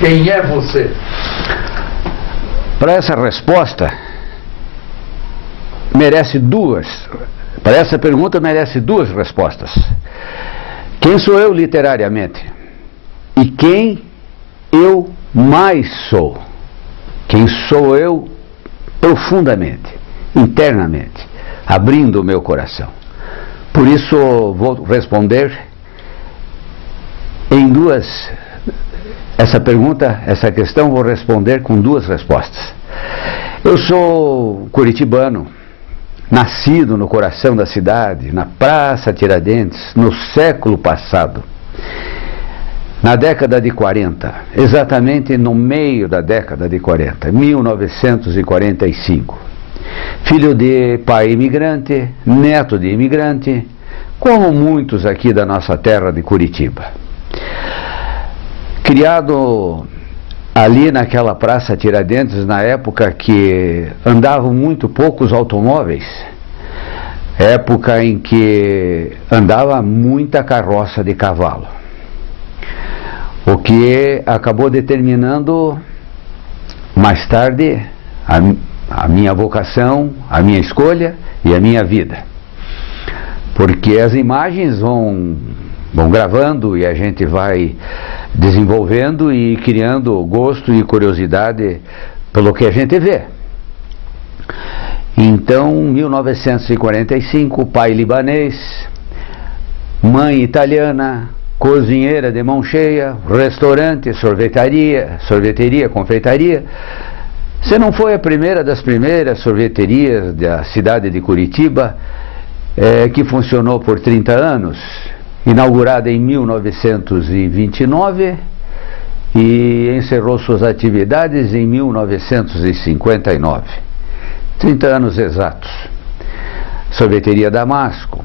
Quem é você? Para essa resposta, para essa pergunta merece duas respostas. Quem sou eu literariamente? E quem eu mais sou? Quem sou eu profundamente, internamente, abrindo o meu coração? Por isso vou responder em essa questão vou responder com duas respostas. Eu sou curitibano, nascido no coração da cidade, na Praça Tiradentes, no século passado, na década de 40, exatamente no meio da década de 40, 1945. Filho de pai imigrante, neto de imigrante, como muitos aqui da nossa terra de Curitiba. Criado ali naquela Praça Tiradentes, na época que andavam muito poucos automóveis, época em que andava muita carroça de cavalo, o que acabou determinando mais tarde a minha vocação, a minha escolha e a minha vida, porque as imagens vão gravando e a gente vai desenvolvendo e criando gosto e curiosidade pelo que a gente vê. Então, 1945, pai libanês, mãe italiana, cozinheira de mão cheia, restaurante, sorveteria, confeitaria. Se não foi a primeira das primeiras sorveterias da cidade de Curitiba, que funcionou por 30 anos, inaugurada em 1929 e encerrou suas atividades em 1959. 30 anos exatos. Sorveteria Damasco,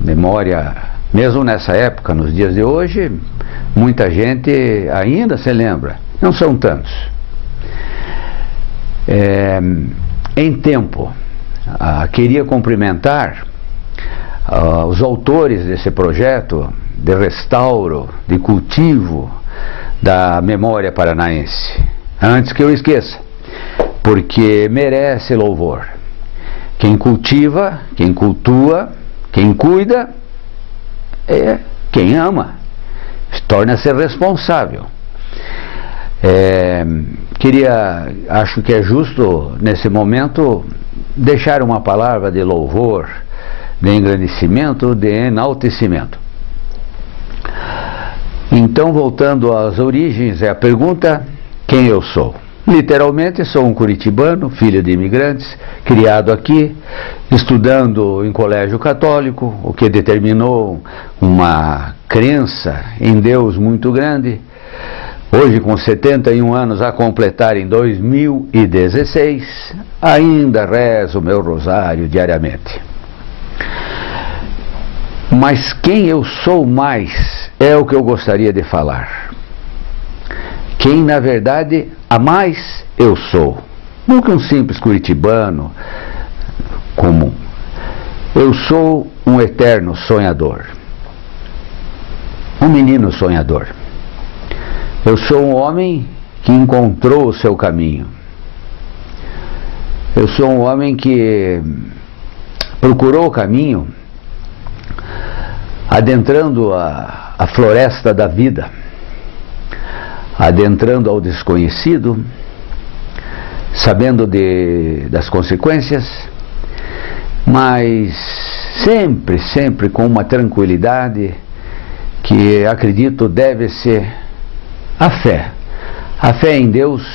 memória, mesmo nessa época, nos dias de hoje, muita gente ainda se lembra, não são tantos. Em tempo, queria cumprimentar os autores desse projeto de restauro, de cultivo da memória paranaense, antes que eu esqueça, porque merece louvor. Quem cultiva, quem cultua, quem cuida, é quem ama, torna-se responsável. Acho que é justo, nesse momento, deixar uma palavra de louvor, de engrandecimento, de enaltecimento. Então, voltando às origens, a pergunta: quem eu sou? Literalmente, sou um curitibano, filho de imigrantes, criado aqui, estudando em colégio católico, o que determinou uma crença em Deus muito grande. Hoje, com 71 anos a completar em 2016, ainda rezo o meu rosário diariamente. Mas quem eu sou mais é o que eu gostaria de falar. Quem, na verdade, a mais eu sou. Não que um simples curitibano comum. Eu sou um eterno sonhador. Um menino sonhador. Eu sou um homem que encontrou o seu caminho. Eu sou um homem que procurou o caminho adentrando a floresta da vida, adentrando ao desconhecido, sabendo das consequências, mas sempre com uma tranquilidade que acredito deve ser a fé em Deus,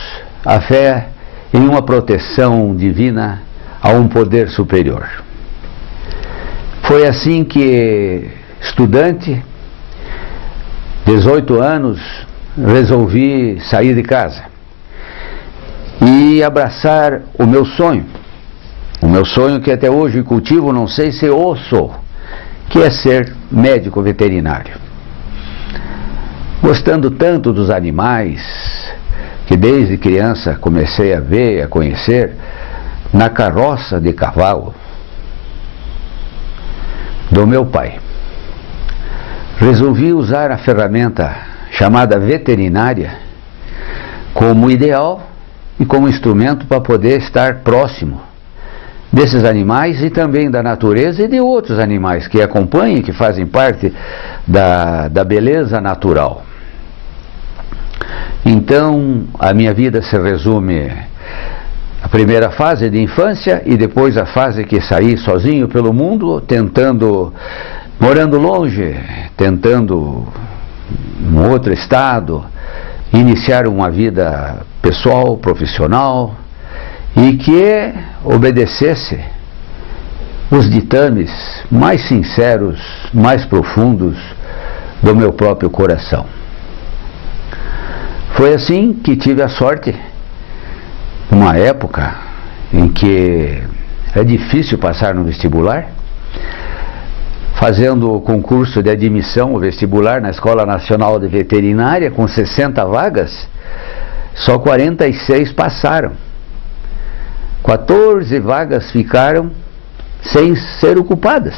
a fé em uma proteção divina, a um poder superior. Foi assim que, estudante, 18 anos, resolvi sair de casa e abraçar o meu sonho que até hoje cultivo, não sei se eu sou, que é ser médico veterinário. Gostando tanto dos animais, que desde criança comecei a ver, a conhecer, na carroça de cavalo do meu pai. Resolvi usar a ferramenta chamada veterinária como ideal e como instrumento para poder estar próximo desses animais e também da natureza e de outros animais que acompanham, que fazem parte da beleza natural. Então, a minha vida se resume à primeira fase de infância e depois a fase que saí sozinho pelo mundo, morando longe, tentando em outro estado, iniciar uma vida pessoal, profissional e que obedecesse os ditames mais sinceros, mais profundos do meu próprio coração. Foi assim que tive a sorte, numa época em que é difícil passar no vestibular, fazendo o concurso de admissão, o vestibular na Escola Nacional de Veterinária, com 60 vagas, só 46 passaram. 14 vagas ficaram sem ser ocupadas,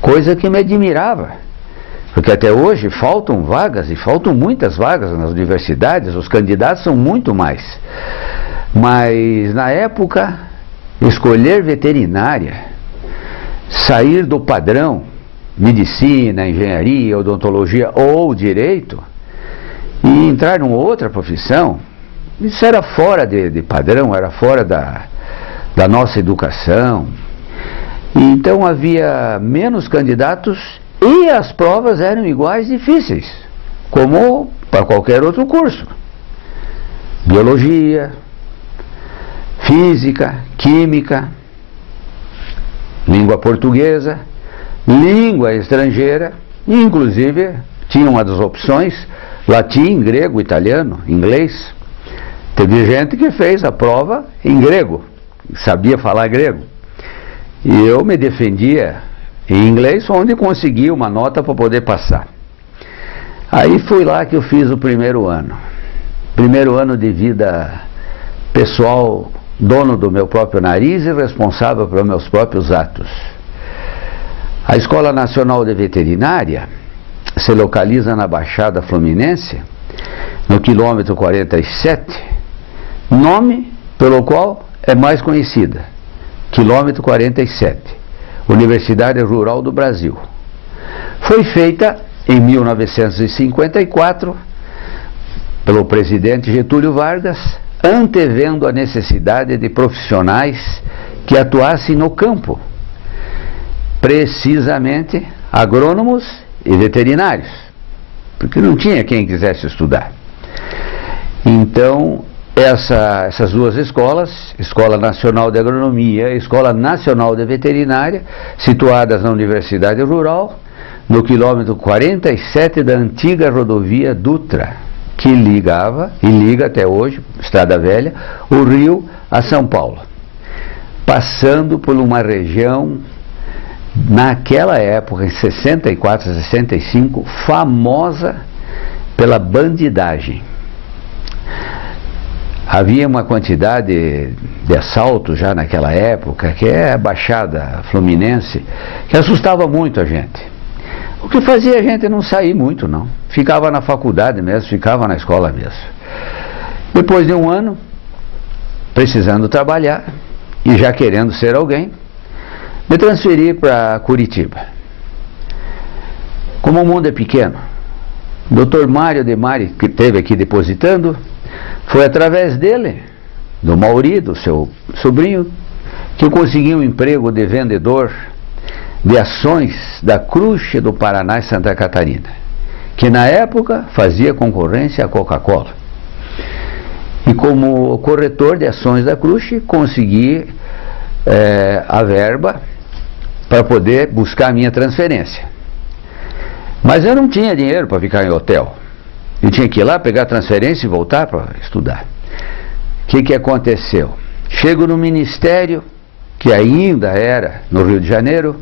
coisa que me admirava, porque até hoje faltam vagas, e faltam muitas vagas nas universidades, os candidatos são muito mais. Mas na época, escolher veterinária, sair do padrão, medicina, engenharia, odontologia ou direito, e entrar numa outra profissão, isso era fora de padrão, era fora da nossa educação. E então havia menos candidatos e as provas eram iguais difíceis, como para qualquer outro curso. Biologia, física, química, língua portuguesa, língua estrangeira, inclusive tinha uma das opções, latim, grego, italiano, inglês. Teve gente que fez a prova em grego, sabia falar grego. E eu me defendia em inglês, onde consegui uma nota para poder passar. Aí foi lá que eu fiz o primeiro ano. Primeiro ano de vida pessoal, dono do meu próprio nariz e responsável pelos meus próprios atos. A Escola Nacional de Veterinária se localiza na Baixada Fluminense, no quilômetro 47, nome pelo qual é mais conhecida, quilômetro 47, Universidade Rural do Brasil. Foi feita em 1954 pelo presidente Getúlio Vargas, antevendo a necessidade de profissionais que atuassem no campo, precisamente agrônomos e veterinários, porque não tinha quem quisesse estudar. Então, essas duas escolas, Escola Nacional de Agronomia e Escola Nacional de Veterinária, situadas na Universidade Rural, no quilômetro 47 da antiga rodovia Dutra, que ligava, e liga até hoje, Estrada Velha, o Rio a São Paulo, passando por uma região, naquela época, em 64, 65, famosa pela bandidagem. Havia uma quantidade de assaltos já naquela época, que é a Baixada Fluminense, que assustava muito a gente. O que fazia a gente não sair muito, não. Ficava na faculdade mesmo, ficava na escola mesmo. Depois de um ano, precisando trabalhar e já querendo ser alguém, me transferi para Curitiba. Como o mundo é pequeno, o Dr. Mário de Mari, que esteve aqui depositando, foi através dele, do Mauri, do seu sobrinho, que eu consegui um emprego de vendedor de ações da Cruche do Paraná e Santa Catarina, que na época fazia concorrência à Coca-Cola. E como corretor de ações da Cruche, consegui a verba para poder buscar a minha transferência. Mas eu não tinha dinheiro para ficar em hotel. Eu tinha que ir lá, pegar a transferência e voltar para estudar. O que aconteceu? Chego no ministério, que ainda era no Rio de Janeiro,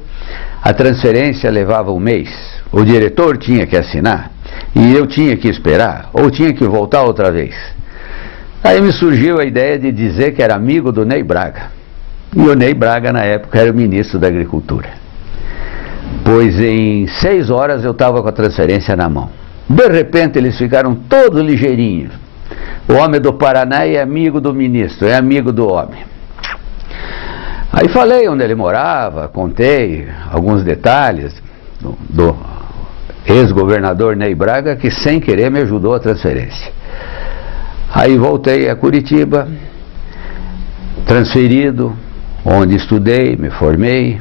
a transferência levava um mês. O diretor tinha que assinar e eu tinha que esperar, ou tinha que voltar outra vez. Aí me surgiu a ideia de dizer que era amigo do Ney Braga. E o Ney Braga, na época, era o ministro da Agricultura. Pois em 6 horas eu estava com a transferência na mão. De repente eles ficaram todos ligeirinhos. O homem do Paraná é amigo do ministro, é amigo do homem. Aí falei onde ele morava, contei alguns detalhes do ex-governador Ney Braga, que sem querer me ajudou a transferência. Aí voltei a Curitiba, transferido, onde estudei, me formei,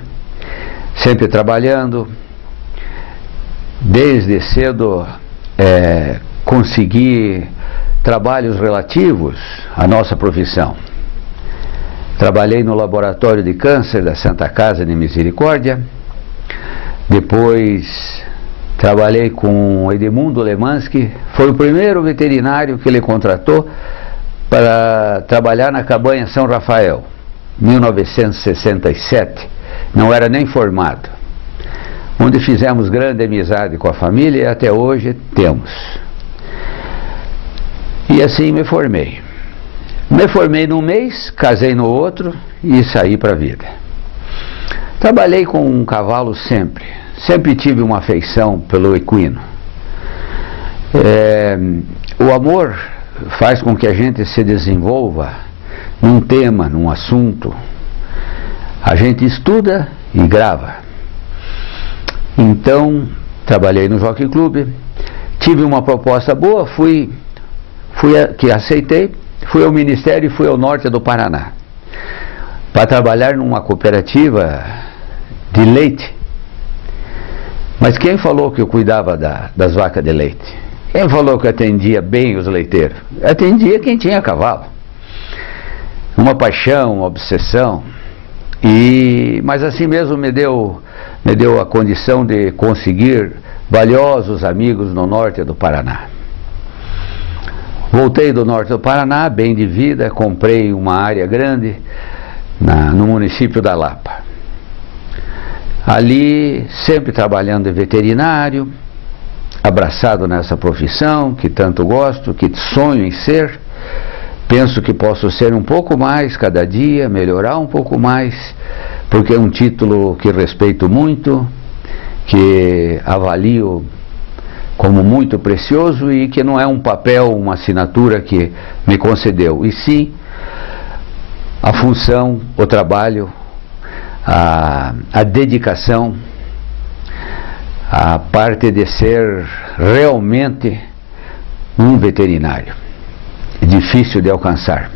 sempre trabalhando. Desde cedo consegui trabalhos relativos à nossa profissão. Trabalhei no laboratório de câncer da Santa Casa de Misericórdia. Depois trabalhei com Edmundo Lemansky, foi o primeiro veterinário que ele contratou para trabalhar na cabanha São Rafael, 1967, não era nem formado, onde fizemos grande amizade com a família e até hoje temos. E assim me formei. Me formei num mês, casei no outro e saí para a vida. Trabalhei com um cavalo sempre tive uma afeição pelo equino. O amor faz com que a gente se desenvolva num tema, num assunto. A gente estuda e grava. Então, trabalhei no Jockey Club, tive uma proposta boa, que aceitei, fui ao Ministério e fui ao norte do Paraná para trabalhar numa cooperativa de leite. Mas quem falou que eu cuidava das vacas de leite? Quem falou que eu atendia bem os leiteiros? Eu atendia quem tinha cavalo. Uma paixão, uma obsessão. Mas assim mesmo me deu a condição de conseguir valiosos amigos no norte do Paraná. Voltei do norte do Paraná, bem de vida, comprei uma área grande no município da Lapa. Ali, sempre trabalhando de veterinário, abraçado nessa profissão que tanto gosto, que sonho em ser. Penso que posso ser um pouco mais cada dia, melhorar um pouco mais, porque é um título que respeito muito, que avalio como muito precioso e que não é um papel, uma assinatura que me concedeu, e sim a função, o trabalho, a dedicação, a parte de ser realmente um veterinário. É difícil de alcançar.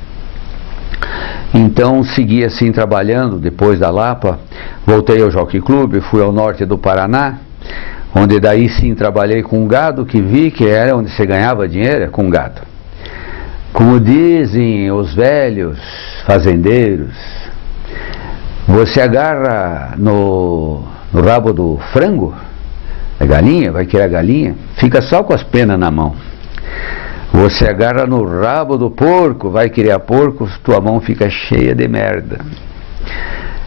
Então segui assim trabalhando. Depois da Lapa, voltei ao Jockey Club, fui ao norte do Paraná, onde daí sim trabalhei com gado, que vi que era onde se ganhava dinheiro, com gado. Como dizem os velhos fazendeiros, você agarra no rabo do frango, a galinha, vai querer a galinha, fica só com as penas na mão. Você agarra no rabo do porco, vai criar porco, tua mão fica cheia de merda.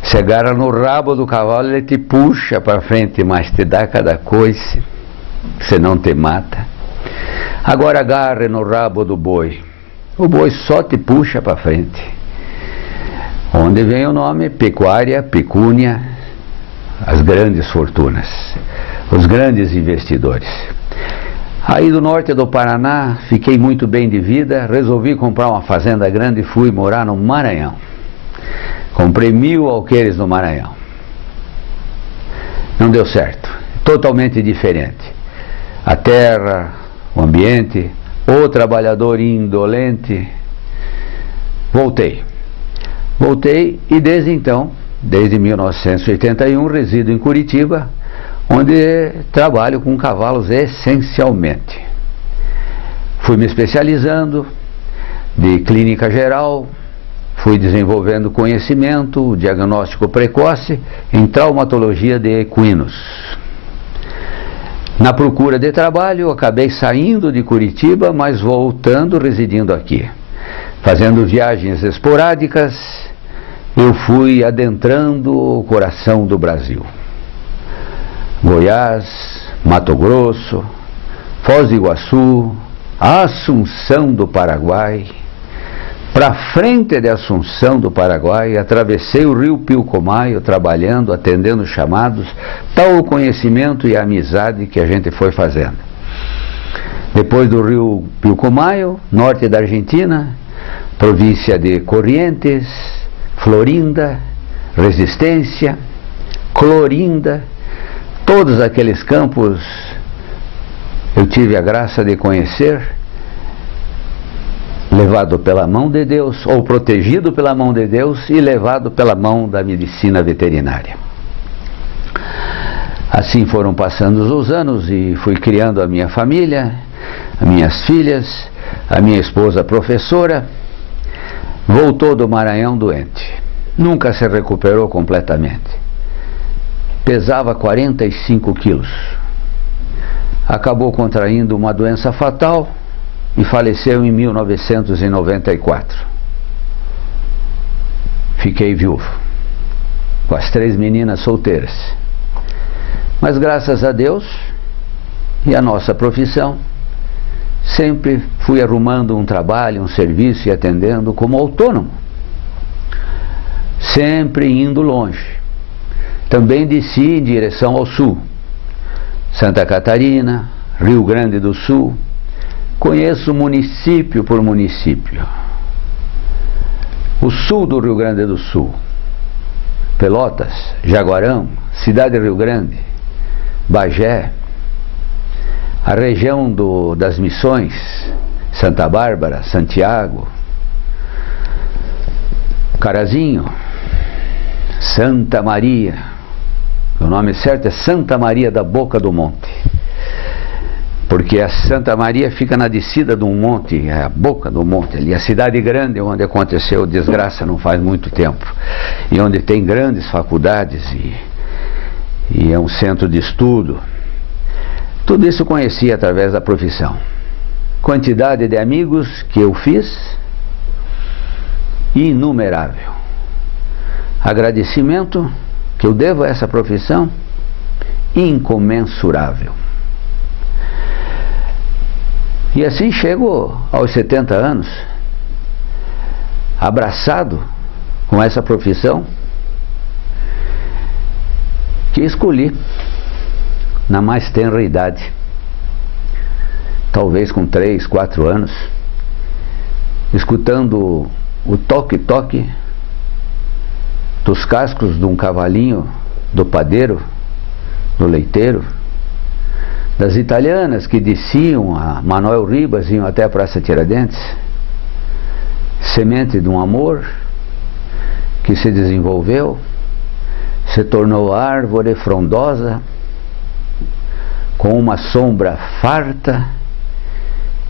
Você agarra no rabo do cavalo, ele te puxa para frente, mas te dá cada coisa, senão te mata. Agora agarre no rabo do boi, o boi só te puxa para frente. Onde vem o nome pecuária, pecúnia, as grandes fortunas, os grandes investidores. Aí do norte do Paraná, fiquei muito bem de vida, resolvi comprar uma fazenda grande e fui morar no Maranhão. Comprei 1000 alqueires no Maranhão. Não deu certo, totalmente diferente. A terra, o ambiente, o trabalhador indolente. Voltei e desde então, desde 1981, resido em Curitiba, onde trabalho com cavalos essencialmente. Fui me especializando de clínica geral, fui desenvolvendo conhecimento, diagnóstico precoce em traumatologia de equinos. Na procura de trabalho, acabei saindo de Curitiba, mas voltando, residindo aqui. Fazendo viagens esporádicas, eu fui adentrando o coração do Brasil. Goiás, Mato Grosso, Foz do Iguaçu, Assunção do Paraguai. Para frente de Assunção do Paraguai, atravessei o rio Pilcomayo, trabalhando, atendendo chamados, tal o conhecimento e a amizade que a gente foi fazendo. Depois do rio Pilcomayo, norte da Argentina, província de Corrientes, Florinda, Resistência, Clorinda, todos aqueles campos eu tive a graça de conhecer, levado pela mão de Deus, ou protegido pela mão de Deus e levado pela mão da medicina veterinária. Assim foram passando os anos e fui criando a minha família, as minhas filhas, a minha esposa professora. Voltou do Maranhão doente, nunca se recuperou completamente, pesava 45 quilos, acabou contraindo uma doença fatal e faleceu em 1994. Fiquei viúvo, com as 3 meninas solteiras, mas graças a Deus e a nossa profissão, sempre fui arrumando um trabalho, um serviço e atendendo como autônomo, sempre indo longe. Também desci em direção ao sul, Santa Catarina, Rio Grande do Sul, conheço município por município. O sul do Rio Grande do Sul, Pelotas, Jaguarão, Cidade de Rio Grande, Bagé, a região das Missões, Santa Bárbara, Santiago, Carazinho, Santa Maria, o nome certo é Santa Maria da Boca do Monte, porque a Santa Maria fica na descida de um monte, é a boca do monte ali, a cidade grande onde aconteceu desgraça não faz muito tempo, e onde tem grandes faculdades e é um centro de estudo. Tudo isso conheci através da profissão. Quantidade de amigos que eu fiz, inumerável. Agradecimento que eu devo a essa profissão, incomensurável. E assim chego aos 70 anos, abraçado com essa profissão que escolhi na mais tenra idade, talvez com 3, 4 anos, escutando o toque-toque dos cascos de um cavalinho do padeiro, do leiteiro, das italianas que desciam a Manuel Ribas e iam até a Praça Tiradentes, semente de um amor que se desenvolveu, se tornou árvore frondosa, com uma sombra farta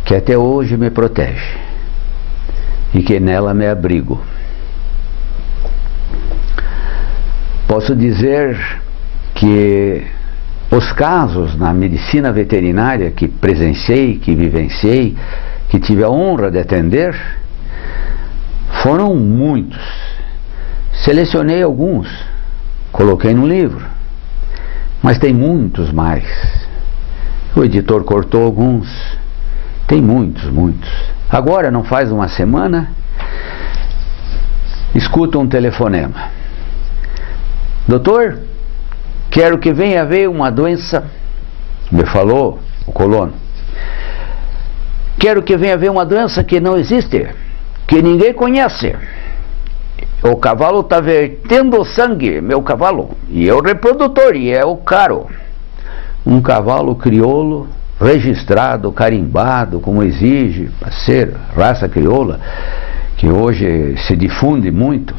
que até hoje me protege e que nela me abrigo. Posso dizer que os casos na medicina veterinária que presenciei, que vivenciei, que tive a honra de atender, foram muitos. Selecionei alguns, coloquei no livro, mas tem muitos mais. O editor cortou alguns, tem muitos. Agora, não faz uma semana, escuto um telefonema. Doutor, quero que venha ver uma doença, me falou o colono, quero que venha ver uma doença que não existe, que ninguém conhece. O cavalo está vertendo sangue, meu cavalo, e é o reprodutor, e é o caro. Um cavalo crioulo, registrado, carimbado, como exige, para ser raça crioula, que hoje se difunde muito,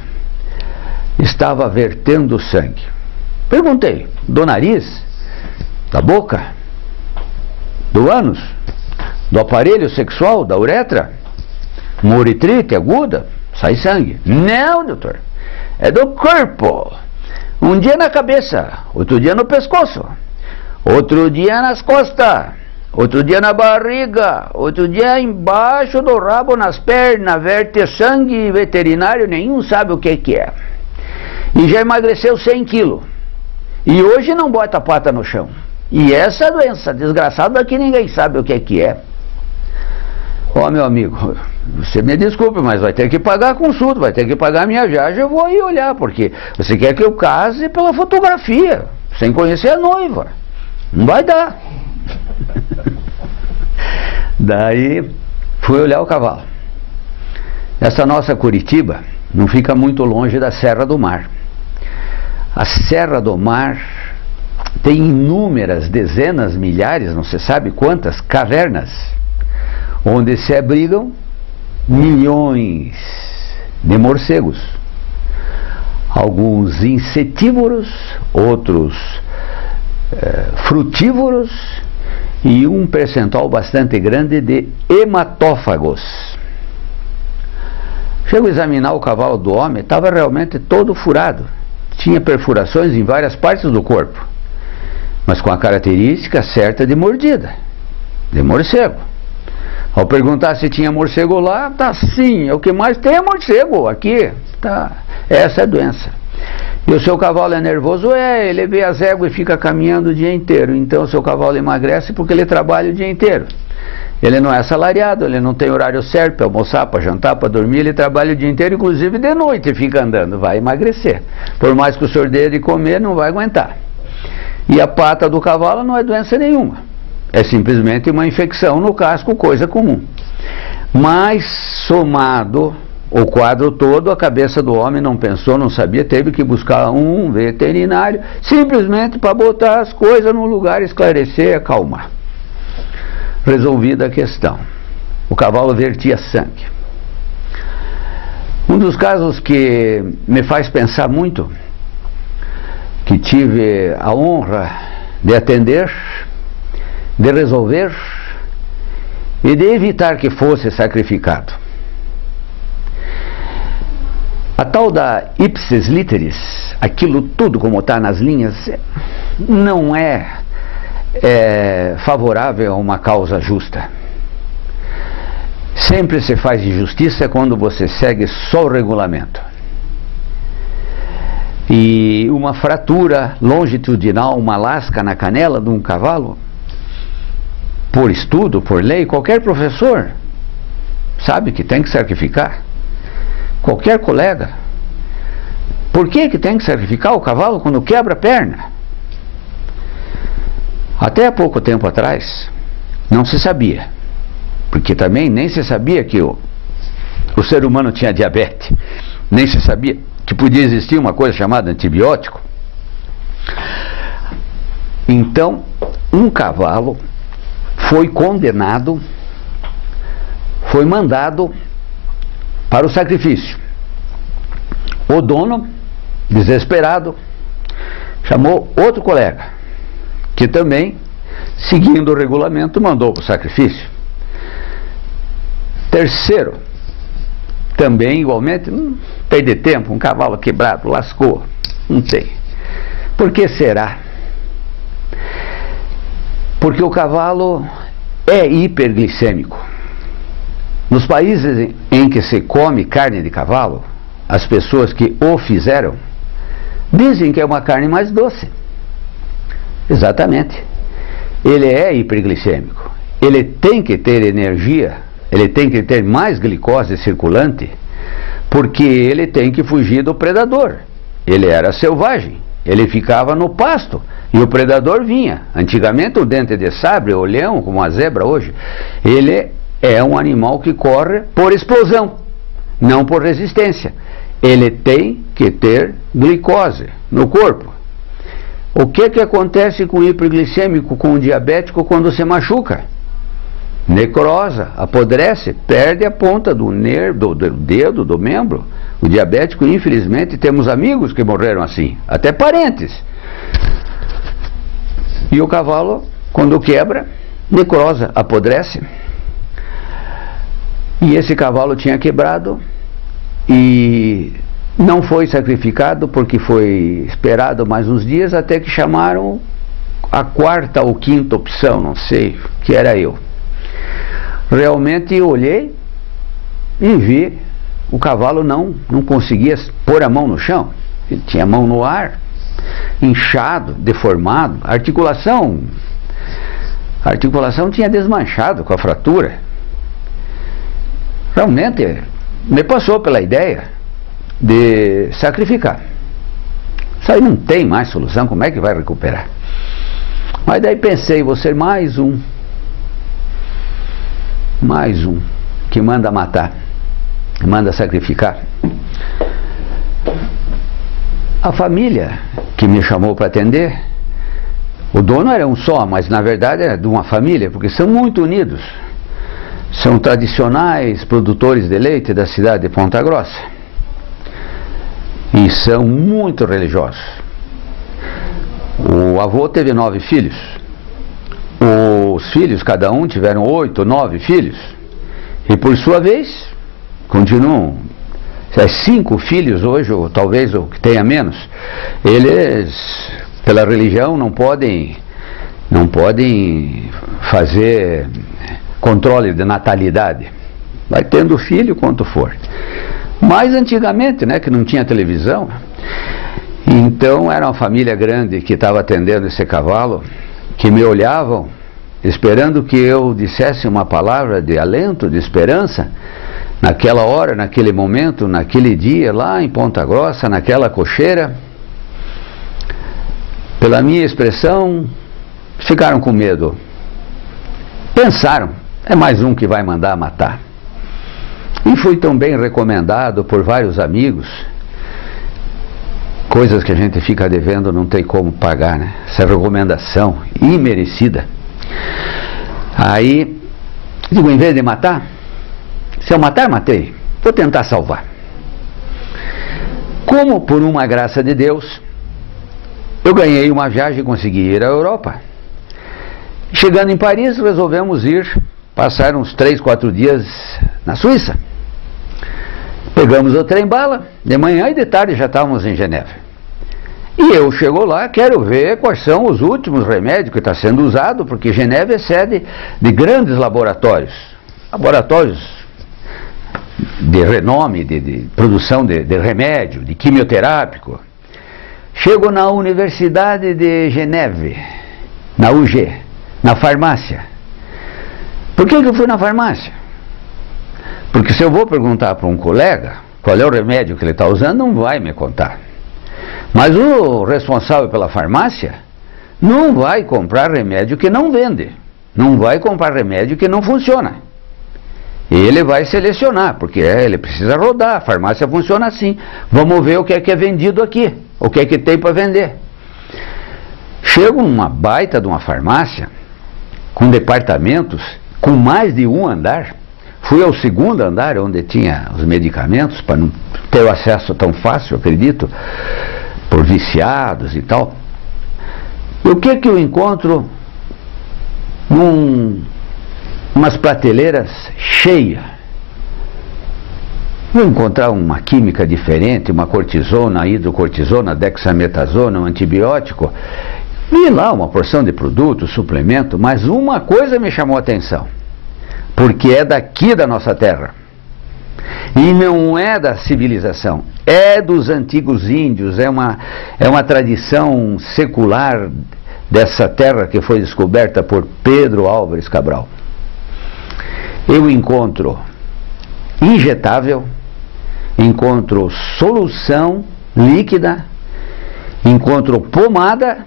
estava vertendo sangue. Perguntei, do nariz, da boca, do ânus, do aparelho sexual, da uretra, uma uretrite aguda, sai sangue. Não, doutor, é do corpo. Um dia na cabeça, outro dia no pescoço, outro dia nas costas, outro dia na barriga, outro dia embaixo do rabo, nas pernas, verte sangue, e veterinário nenhum sabe o que é. E já emagreceu 100 quilos. E hoje não bota a pata no chão. E essa doença desgraçada que ninguém sabe o que é. Ó, meu amigo, você me desculpe, mas vai ter que pagar a consulta, vai ter que pagar a minha viagem, eu vou ir olhar, porque você quer que eu case pela fotografia, sem conhecer a noiva. Não vai dar. Daí fui olhar o cavalo. Essa nossa Curitiba não fica muito longe da Serra do Mar. A Serra do Mar tem inúmeras, dezenas, milhares, não se sabe quantas, cavernas, onde se abrigam milhões de morcegos. Alguns insetívoros, outros frutívoros e um percentual bastante grande de hematófagos. Chego a examinar o cavalo do homem, estava realmente todo furado. Tinha perfurações em várias partes do corpo, mas com a característica certa de mordida, de morcego. Ao perguntar se tinha morcego lá, tá sim, o que mais tem é morcego aqui, tá, essa é a doença. E o seu cavalo é nervoso? Ele vê as éguas e fica caminhando o dia inteiro, então o seu cavalo emagrece porque ele trabalha o dia inteiro. Ele não é assalariado, ele não tem horário certo para almoçar, para jantar, para dormir, ele trabalha o dia inteiro, inclusive de noite fica andando, vai emagrecer. Por mais que o senhor dê de comer, não vai aguentar. E a pata do cavalo não é doença nenhuma, é simplesmente uma infecção no casco, coisa comum. Mas, somado o quadro todo, a cabeça do homem não pensou, não sabia, teve que buscar um veterinário, simplesmente para botar as coisas no lugar, esclarecer e acalmar. Resolvida a questão. O cavalo vertia sangue. Um dos casos que me faz pensar muito, que tive a honra de atender, de resolver e de evitar que fosse sacrificado. A tal da ipsis literis, aquilo tudo como está nas linhas, não é favorável a uma causa justa. Sempre se faz injustiça quando você segue só o regulamento. E uma fratura longitudinal, uma lasca na canela de um cavalo, por estudo, por lei, qualquer professor sabe que tem que sacrificar. Qualquer colega. Por que tem que sacrificar o cavalo quando quebra a perna? Até há pouco tempo atrás, não se sabia, porque também nem se sabia que o ser humano tinha diabetes, nem se sabia que podia existir uma coisa chamada antibiótico. Então, um cavalo foi condenado, foi mandado para o sacrifício. O dono, desesperado, chamou outro colega, que também, seguindo o regulamento, mandou para o sacrifício. Terceiro, também igualmente, perder tempo, um cavalo quebrado, lascou, não tem. Por que será? Porque o cavalo é hiperglicêmico. Nos países em que se come carne de cavalo, as pessoas que o fizeram dizem que é uma carne mais doce. Exatamente. Ele é hiperglicêmico. Ele tem que ter energia, ele tem que ter mais glicose circulante, porque ele tem que fugir do predador. Ele era selvagem, ele ficava no pasto e o predador vinha. Antigamente o dente de sabre, o leão, como a zebra hoje, ele é um animal que corre por explosão, não por resistência. Ele tem que ter glicose no corpo. O que acontece com o hiperglicêmico, com o diabético, quando se machuca? Necrosa, apodrece, perde a ponta do nervo, do dedo, do membro. O diabético, infelizmente, temos amigos que morreram assim, até parentes. E o cavalo, quando quebra, necrosa, apodrece. E esse cavalo tinha quebrado e não foi sacrificado porque foi esperado mais uns dias até que chamaram a quarta ou quinta opção, não sei, que era eu. Realmente eu olhei e vi o cavalo não conseguia pôr a mão no chão, ele tinha a mão no ar, inchado, deformado, a articulação tinha desmanchado com a fratura. Realmente me passou pela ideia de sacrificar. Isso aí não tem mais solução, como é que vai recuperar? Mas daí pensei, vou ser mais um. mais um que manda matar, manda sacrificar. A família que me chamou para atender, o dono era um só, mas na verdade é de uma família, porque são muito unidos. São tradicionais produtores de leite da cidade de Ponta Grossa. E são muito religiosos. O avô teve 9 filhos. Os filhos, cada um, tiveram 8, 9 filhos. E por sua vez, continuam. 5 filhos hoje, ou talvez o que tenha menos, eles, pela religião, não podem fazer controle de natalidade. Vai tendo filho quanto for. Mas antigamente, né, que não tinha televisão, então era uma família grande que estava atendendo esse cavalo, que me olhavam, esperando que eu dissesse uma palavra de alento, de esperança, naquela hora, naquele momento, naquele dia, lá em Ponta Grossa, naquela cocheira. Pela minha expressão, ficaram com medo. Pensaram, é mais um que vai mandar matar. E fui também recomendado por vários amigos, coisas que a gente fica devendo, não tem como pagar, né? Essa recomendação imerecida. Aí, digo, em vez de matar, se eu matar, matei, vou tentar salvar. Como por uma graça de Deus, eu ganhei uma viagem e consegui ir à Europa. Chegando em Paris, resolvemos ir passar uns 3, 4 dias na Suíça. Pegamos o trem-bala, de manhã e de tarde já estávamos em Genebra. E eu chego lá, quero ver quais são os últimos remédios que está sendo usado, porque Genebra é sede de grandes laboratórios. Laboratórios de renome, de produção de remédio, de quimioterápico. Chego na Universidade de Genebra, na UG, na farmácia. Por que eu fui na farmácia? Porque se eu vou perguntar para um colega qual é o remédio que ele está usando, não vai me contar. Mas o responsável pela farmácia não vai comprar remédio que não vende. Não vai comprar remédio que não funciona. Ele vai selecionar, porque ele precisa rodar, a farmácia funciona assim. Vamos ver o que é vendido aqui, o que é que tem para vender. Chego numa baita de uma farmácia, com departamentos, com mais de um andar. Fui ao segundo andar, onde tinha os medicamentos, para não ter o acesso tão fácil, acredito, por viciados e tal. E o que eu encontro umas prateleiras cheias? Vou encontrar uma química diferente, uma cortisona, hidrocortisona, dexametasona, um antibiótico. Vi lá uma porção de produtos, suplemento, mas uma coisa me chamou a atenção. Porque é daqui da nossa terra. E não é da civilização, é dos antigos índios, é uma tradição secular dessa terra que foi descoberta por Pedro Álvares Cabral. Eu encontro injetável, encontro solução líquida, encontro pomada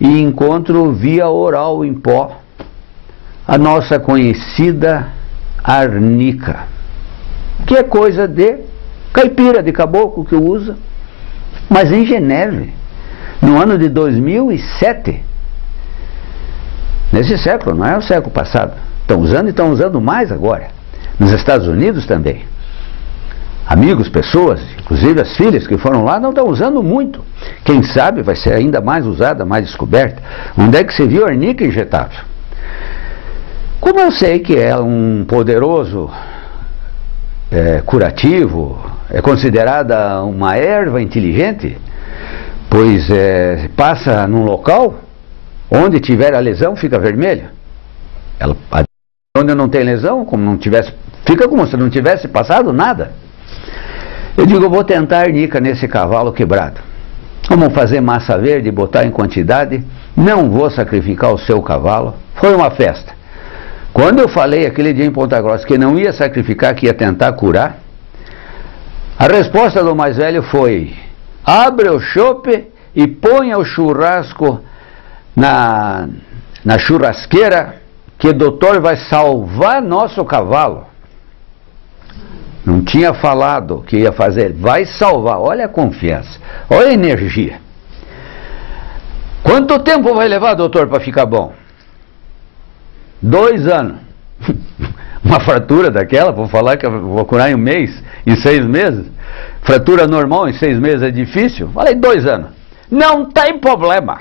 e encontro via oral em pó, a nossa conhecida arnica, que é coisa de caipira, de caboclo que usa, mas em Genebra, no ano de 2007, nesse século, não é o século passado, estão usando e estão usando mais agora, nos Estados Unidos também. Amigos, pessoas, inclusive as filhas que foram lá, não estão usando muito. Quem sabe vai ser ainda mais usada, mais descoberta. Onde é que se viu arnica injetável? Como eu sei que é um poderoso curativo, é considerada uma erva inteligente, pois passa num local onde tiver a lesão fica vermelha. Onde não tem lesão, como não tivesse, fica como se não tivesse passado nada. Eu digo, eu vou tentar arnica nesse cavalo quebrado. Vamos fazer massa verde, botar em quantidade, não vou sacrificar o seu cavalo. Foi uma festa. Quando eu falei aquele dia em Ponta Grossa que não ia sacrificar, que ia tentar curar, a resposta do mais velho foi: abre o chope e ponha o churrasco na churrasqueira, que o doutor vai salvar nosso cavalo. Não tinha falado que ia fazer, vai salvar. Olha a confiança, olha a energia. Quanto tempo vai levar, doutor, para ficar bom? 2 anos. Uma fratura daquela, vou falar que eu vou curar em 1 mês, em 6 meses. Fratura normal em 6 meses é difícil. Falei 2 anos. Não tem problema.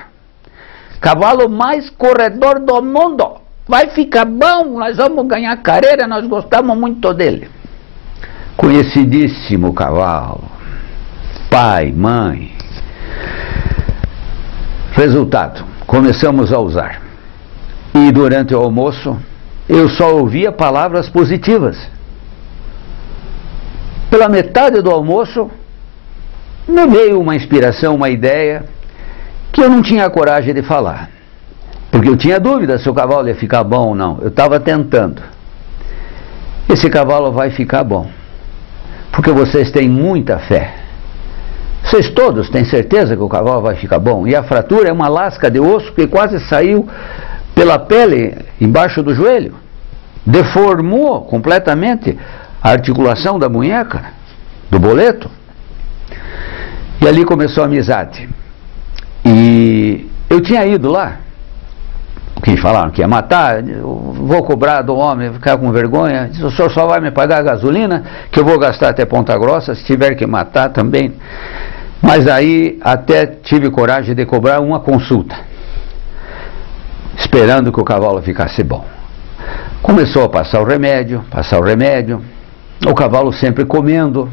Cavalo mais corredor do mundo. Vai ficar bom, nós vamos ganhar carreira, nós gostamos muito dele. Conhecidíssimo cavalo. Pai, mãe. Resultado, começamos a usar. E durante o almoço, eu só ouvia palavras positivas. Pela metade do almoço, me veio uma inspiração, uma ideia, que eu não tinha coragem de falar. Porque eu tinha dúvida se o cavalo ia ficar bom ou não. Eu estava tentando. Esse cavalo vai ficar bom. Porque vocês têm muita fé. Vocês todos têm certeza que o cavalo vai ficar bom. E a fratura é uma lasca de osso que quase saiu pela pele embaixo do joelho. Deformou completamente a articulação da munheca, do boleto. E ali começou a amizade. E eu tinha ido lá. Que falaram que ia matar, eu vou cobrar do homem, ficar com vergonha. Disse, o senhor só vai me pagar a gasolina, que eu vou gastar até Ponta Grossa, se tiver que matar também. Mas aí até tive coragem de cobrar uma consulta, esperando que o cavalo ficasse bom. Começou a passar o remédio, o cavalo sempre comendo,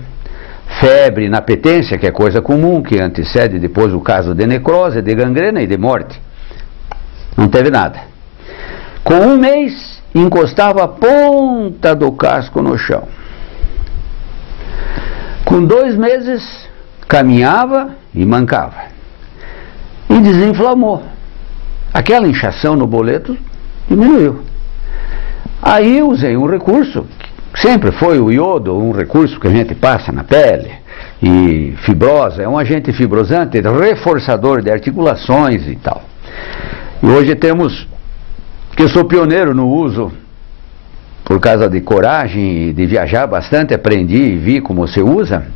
febre, inapetência, que é coisa comum, que antecede depois o caso de necrose, de gangrena e de morte. Não teve nada. Com 1 mês, encostava a ponta do casco no chão. Com 2 meses, caminhava e mancava. E desinflamou. Aquela inchação no boleto diminuiu. Aí usei um recurso, que sempre foi o iodo, um recurso que a gente passa na pele, e fibrosa, é um agente fibrosante, reforçador de articulações e tal. E hoje temos, que eu sou pioneiro no uso, por causa de coragem, de viajar bastante, aprendi e vi como se usa,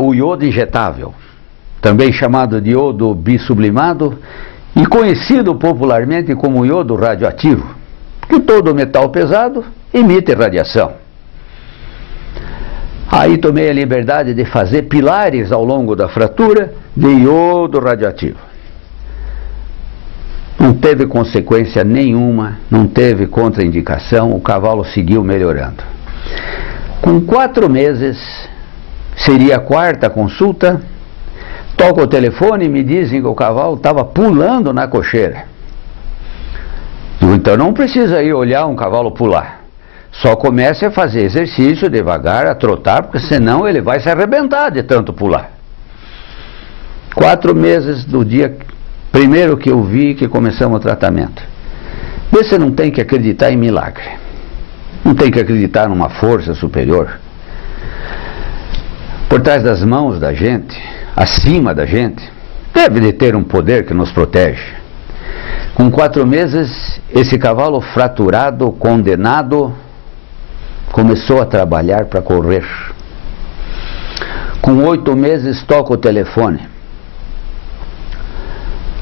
o iodo injetável, também chamado de iodo bisublimado, e conhecido popularmente como iodo radioativo, que todo metal pesado emite radiação. Aí tomei a liberdade de fazer pilares ao longo da fratura de iodo radioativo. Não teve consequência nenhuma, não teve contraindicação, o cavalo seguiu melhorando. Com 4 meses, seria a 4ª consulta, toco o telefone e me dizem que o cavalo estava pulando na cocheira. Então não precisa ir olhar um cavalo pular. Só comece a fazer exercício devagar, a trotar, porque senão ele vai se arrebentar de tanto pular. 4 meses do dia primeiro que eu vi que começamos o tratamento. Você não tem que acreditar em milagre. Não tem que acreditar numa força superior. Por trás das mãos da gente, acima da gente, deve de ter um poder que nos protege. Com 4 meses, esse cavalo fraturado, condenado, começou a trabalhar para correr. Com 8 meses, toca o telefone.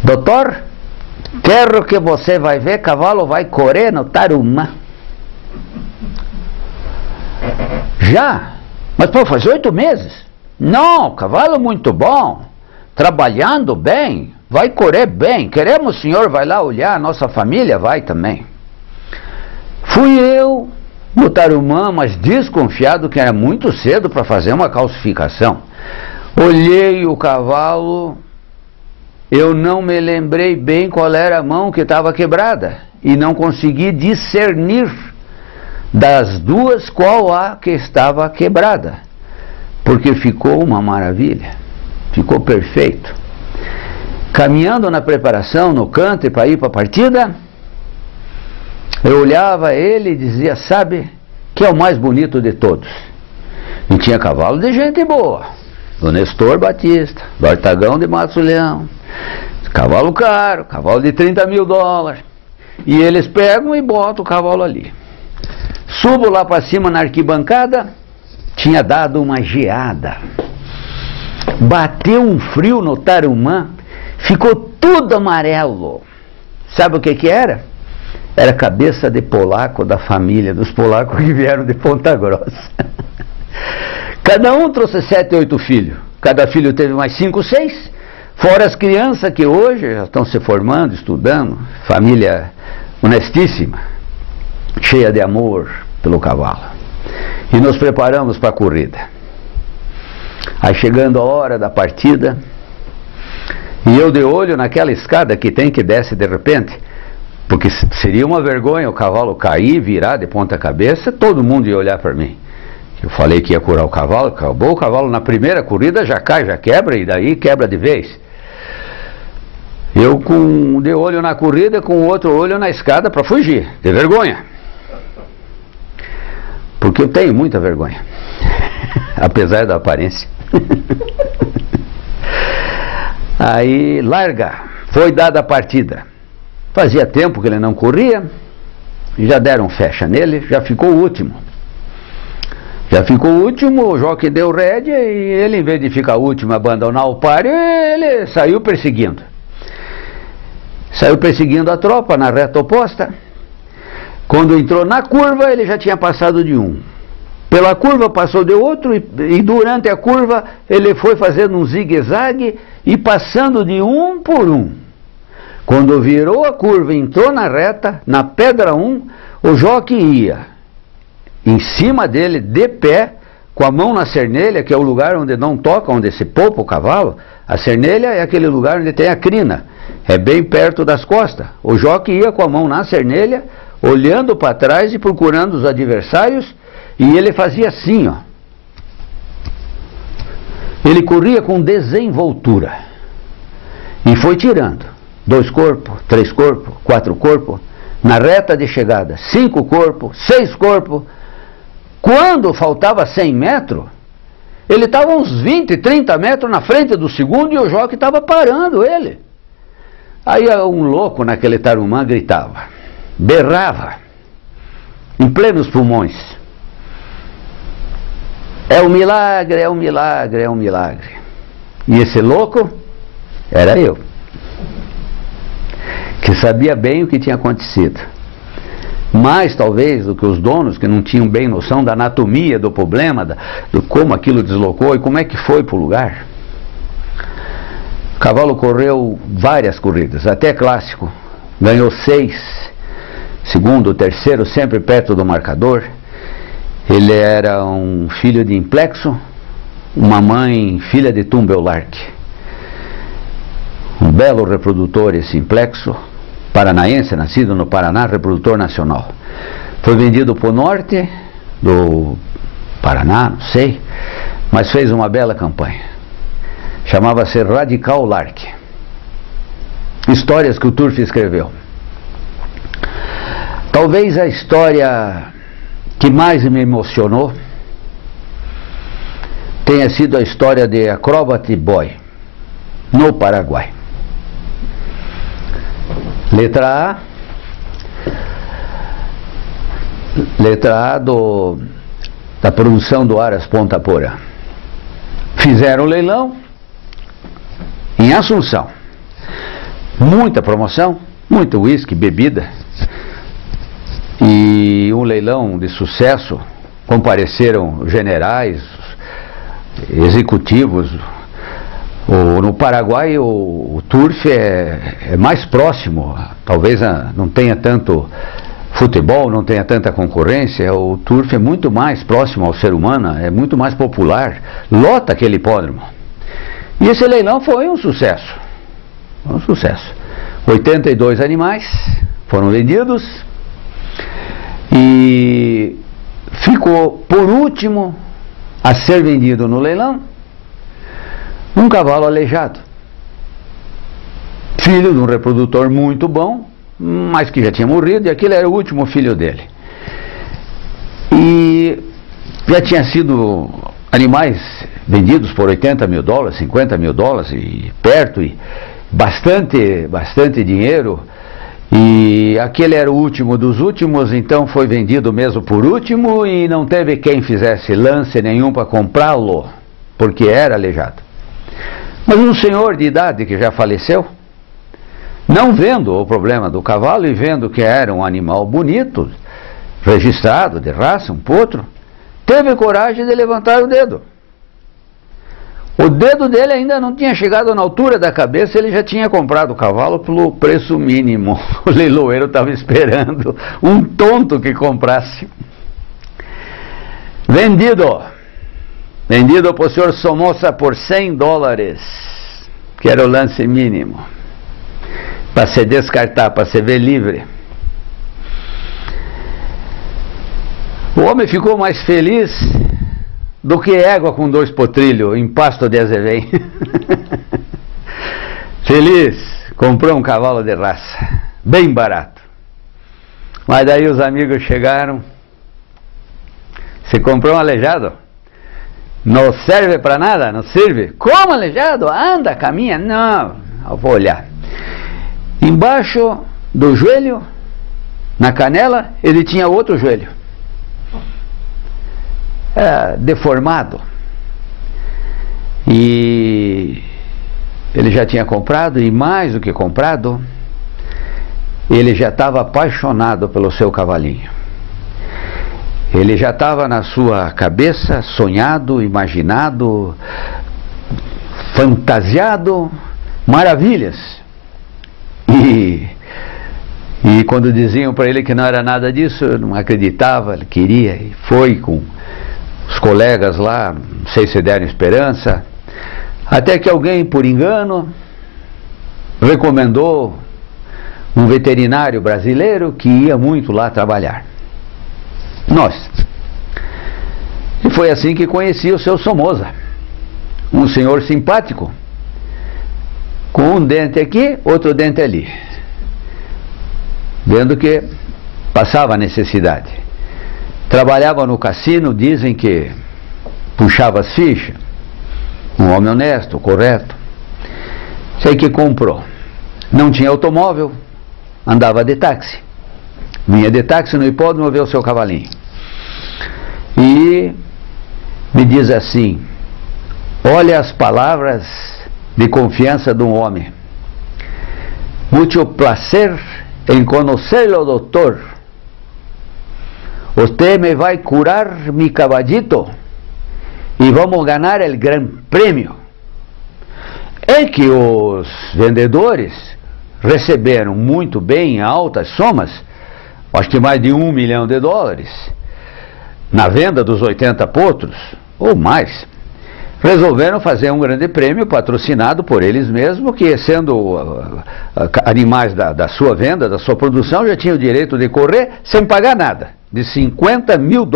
Doutor, quero que você vai ver, cavalo vai correr no Tarumã. Já? Mas pô, faz 8 meses. Não, cavalo muito bom, trabalhando bem, vai correr bem. Queremos, senhor, vai lá olhar, nossa família vai também. Fui eu no Tarumã, mas desconfiado que era muito cedo para fazer uma calcificação. Olhei o cavalo, eu não me lembrei bem qual era a mão que estava quebrada e não consegui discernir das duas qual a que estava quebrada, porque ficou uma maravilha, ficou perfeito. Caminhando na preparação, no canto para ir para a partida, eu olhava ele e dizia, sabe, que é o mais bonito de todos. E tinha cavalo de gente boa, do Nestor Batista, do Artagão de Matos Leão, cavalo caro, cavalo de $30 mil. E eles pegam e botam o cavalo ali. Subo lá para cima na arquibancada, tinha dado uma geada. Bateu um frio no Tarumã, ficou tudo amarelo. Sabe o que que era? Era cabeça de polaco da família, dos polacos que vieram de Ponta Grossa. Cada um trouxe 7, 8 filhos. Cada filho teve mais 5, 6. Fora as crianças que hoje já estão se formando, estudando. Família honestíssima, cheia de amor pelo cavalo. E nos preparamos para a corrida. Aí chegando a hora da partida, e eu de olho naquela escada que tem que desce de repente, porque seria uma vergonha o cavalo cair, virar de ponta cabeça, todo mundo ia olhar para mim. Eu falei que ia curar o cavalo, acabou o cavalo na primeira corrida, já cai, já quebra, e daí quebra de vez. Eu de olho na corrida, com o outro olho na escada para fugir, de vergonha. Porque eu tenho muita vergonha, apesar da aparência. Aí larga, foi dada a partida. Fazia tempo que ele não corria, já deram fecha nele, já ficou o último. Já ficou o último, o jockey deu rédea e ele, em vez de ficar o último, abandonar o páreo, ele saiu perseguindo. Saiu perseguindo a tropa na reta oposta. Quando entrou na curva, ele já tinha passado de um. Pela curva passou de outro e durante a curva ele foi fazendo um zigue-zague e passando de um por um. Quando virou a curva e entrou na reta, na pedra 1, o jockey ia em cima dele, de pé, com a mão na cernelha, que é o lugar onde não toca, onde se poupa o cavalo. A cernelha é aquele lugar onde tem a crina, é bem perto das costas. O jockey ia com a mão na cernelha, olhando para trás e procurando os adversários, e ele fazia assim, ó. Ele corria com desenvoltura e foi tirando 2 corpos, 3 corpos, 4 corpos, na reta de chegada 5 corpos, 6 corpos. Quando faltava 100 metros, ele estava uns 20, 30 metros na frente do segundo e o jockey estava parando ele. Aí um louco naquele Tarumã gritava, berrava, em plenos pulmões: é um milagre, é um milagre, é um milagre. E esse louco era eu, que sabia bem o que tinha acontecido. Mais talvez do que os donos, que não tinham bem noção da anatomia do problema, do como aquilo deslocou e como é que foi para o lugar. O cavalo correu várias corridas, até clássico, ganhou 6, segundo, terceiro, sempre perto do marcador. Ele era um filho de Implexo, uma mãe filha de Tumbellark. Um belo reprodutor esse Implexo, paranaense, nascido no Paraná, reprodutor nacional. Foi vendido para o norte do Paraná, não sei, mas fez uma bela campanha. Chamava-se Radical Lark. Histórias que o Turf escreveu. Talvez a história que mais me emocionou tenha sido a história de Acrobat Boy, no Paraguai. Letra A da produção do Aras Ponta Porã. Fizeram o leilão em Assunção. Muita promoção, muito uísque, bebida. E um leilão de sucesso. Compareceram generais, executivos. No Paraguai o turf é mais próximo, talvez não tenha tanto futebol, não tenha tanta concorrência. O turf é muito mais próximo ao ser humano, é muito mais popular, lota aquele hipódromo. E esse leilão foi um sucesso, 82 animais foram vendidos e ficou por último a ser vendido no leilão um cavalo aleijado, filho de um reprodutor muito bom, mas que já tinha morrido, e aquele era o último filho dele. E já tinha sido animais vendidos por $80 mil, $50 mil e perto, e bastante dinheiro. E aquele era o último dos últimos, então foi vendido mesmo por último e não teve quem fizesse lance nenhum para comprá-lo, porque era aleijado. Mas um senhor de idade que já faleceu, não vendo o problema do cavalo e vendo que era um animal bonito, registrado, de raça, um potro, teve coragem de levantar o dedo. O dedo dele ainda não tinha chegado na altura da cabeça, ele já tinha comprado o cavalo pelo preço mínimo. O leiloeiro estava esperando um tonto que comprasse. Vendido para o senhor Somoza por $100, que era o lance mínimo, para se descartar, para se ver livre. O homem ficou mais feliz do que égua com 2 potrilhos em pasto de azevém. Feliz, comprou um cavalo de raça, bem barato. Mas daí os amigos chegaram: você comprou um aleijado? Não serve para nada? Não serve? Como aleijado? Anda, caminha? Não, eu vou olhar. Embaixo do joelho, na canela, ele tinha outro joelho, deformado. E ele já tinha comprado, e mais do que comprado, ele já estava apaixonado pelo seu cavalinho. Ele já estava na sua cabeça, sonhado, imaginado, fantasiado, maravilhas. E quando diziam para ele que não era nada disso, eu não acreditava, ele queria, e foi com os colegas lá, não sei se deram esperança, até que alguém, por engano, recomendou um veterinário brasileiro que ia muito lá trabalhar. E foi assim que conheci o seu Somoza, um senhor simpático, com um dente aqui, outro dente ali, vendo que passava necessidade. Trabalhava no cassino, dizem que puxava as fichas, um homem honesto, correto. Sei que comprou, não tinha automóvel, andava de táxi, vinha de táxi no hipódromo ver o seu cavalinho. E me diz assim: olha as palavras de confiança de um homem. Muito placer em conhecê-lo, doutor. Você me vai curar mi caballito e vamos ganhar o grande prêmio. É que os vendedores receberam muito bem, altas somas, acho que mais de $1 milhão, na venda dos 80 potros, ou mais. Resolveram fazer um grande prêmio patrocinado por eles mesmos, que sendo animais da sua venda, da sua produção, já tinham o direito de correr sem pagar nada, de $50 mil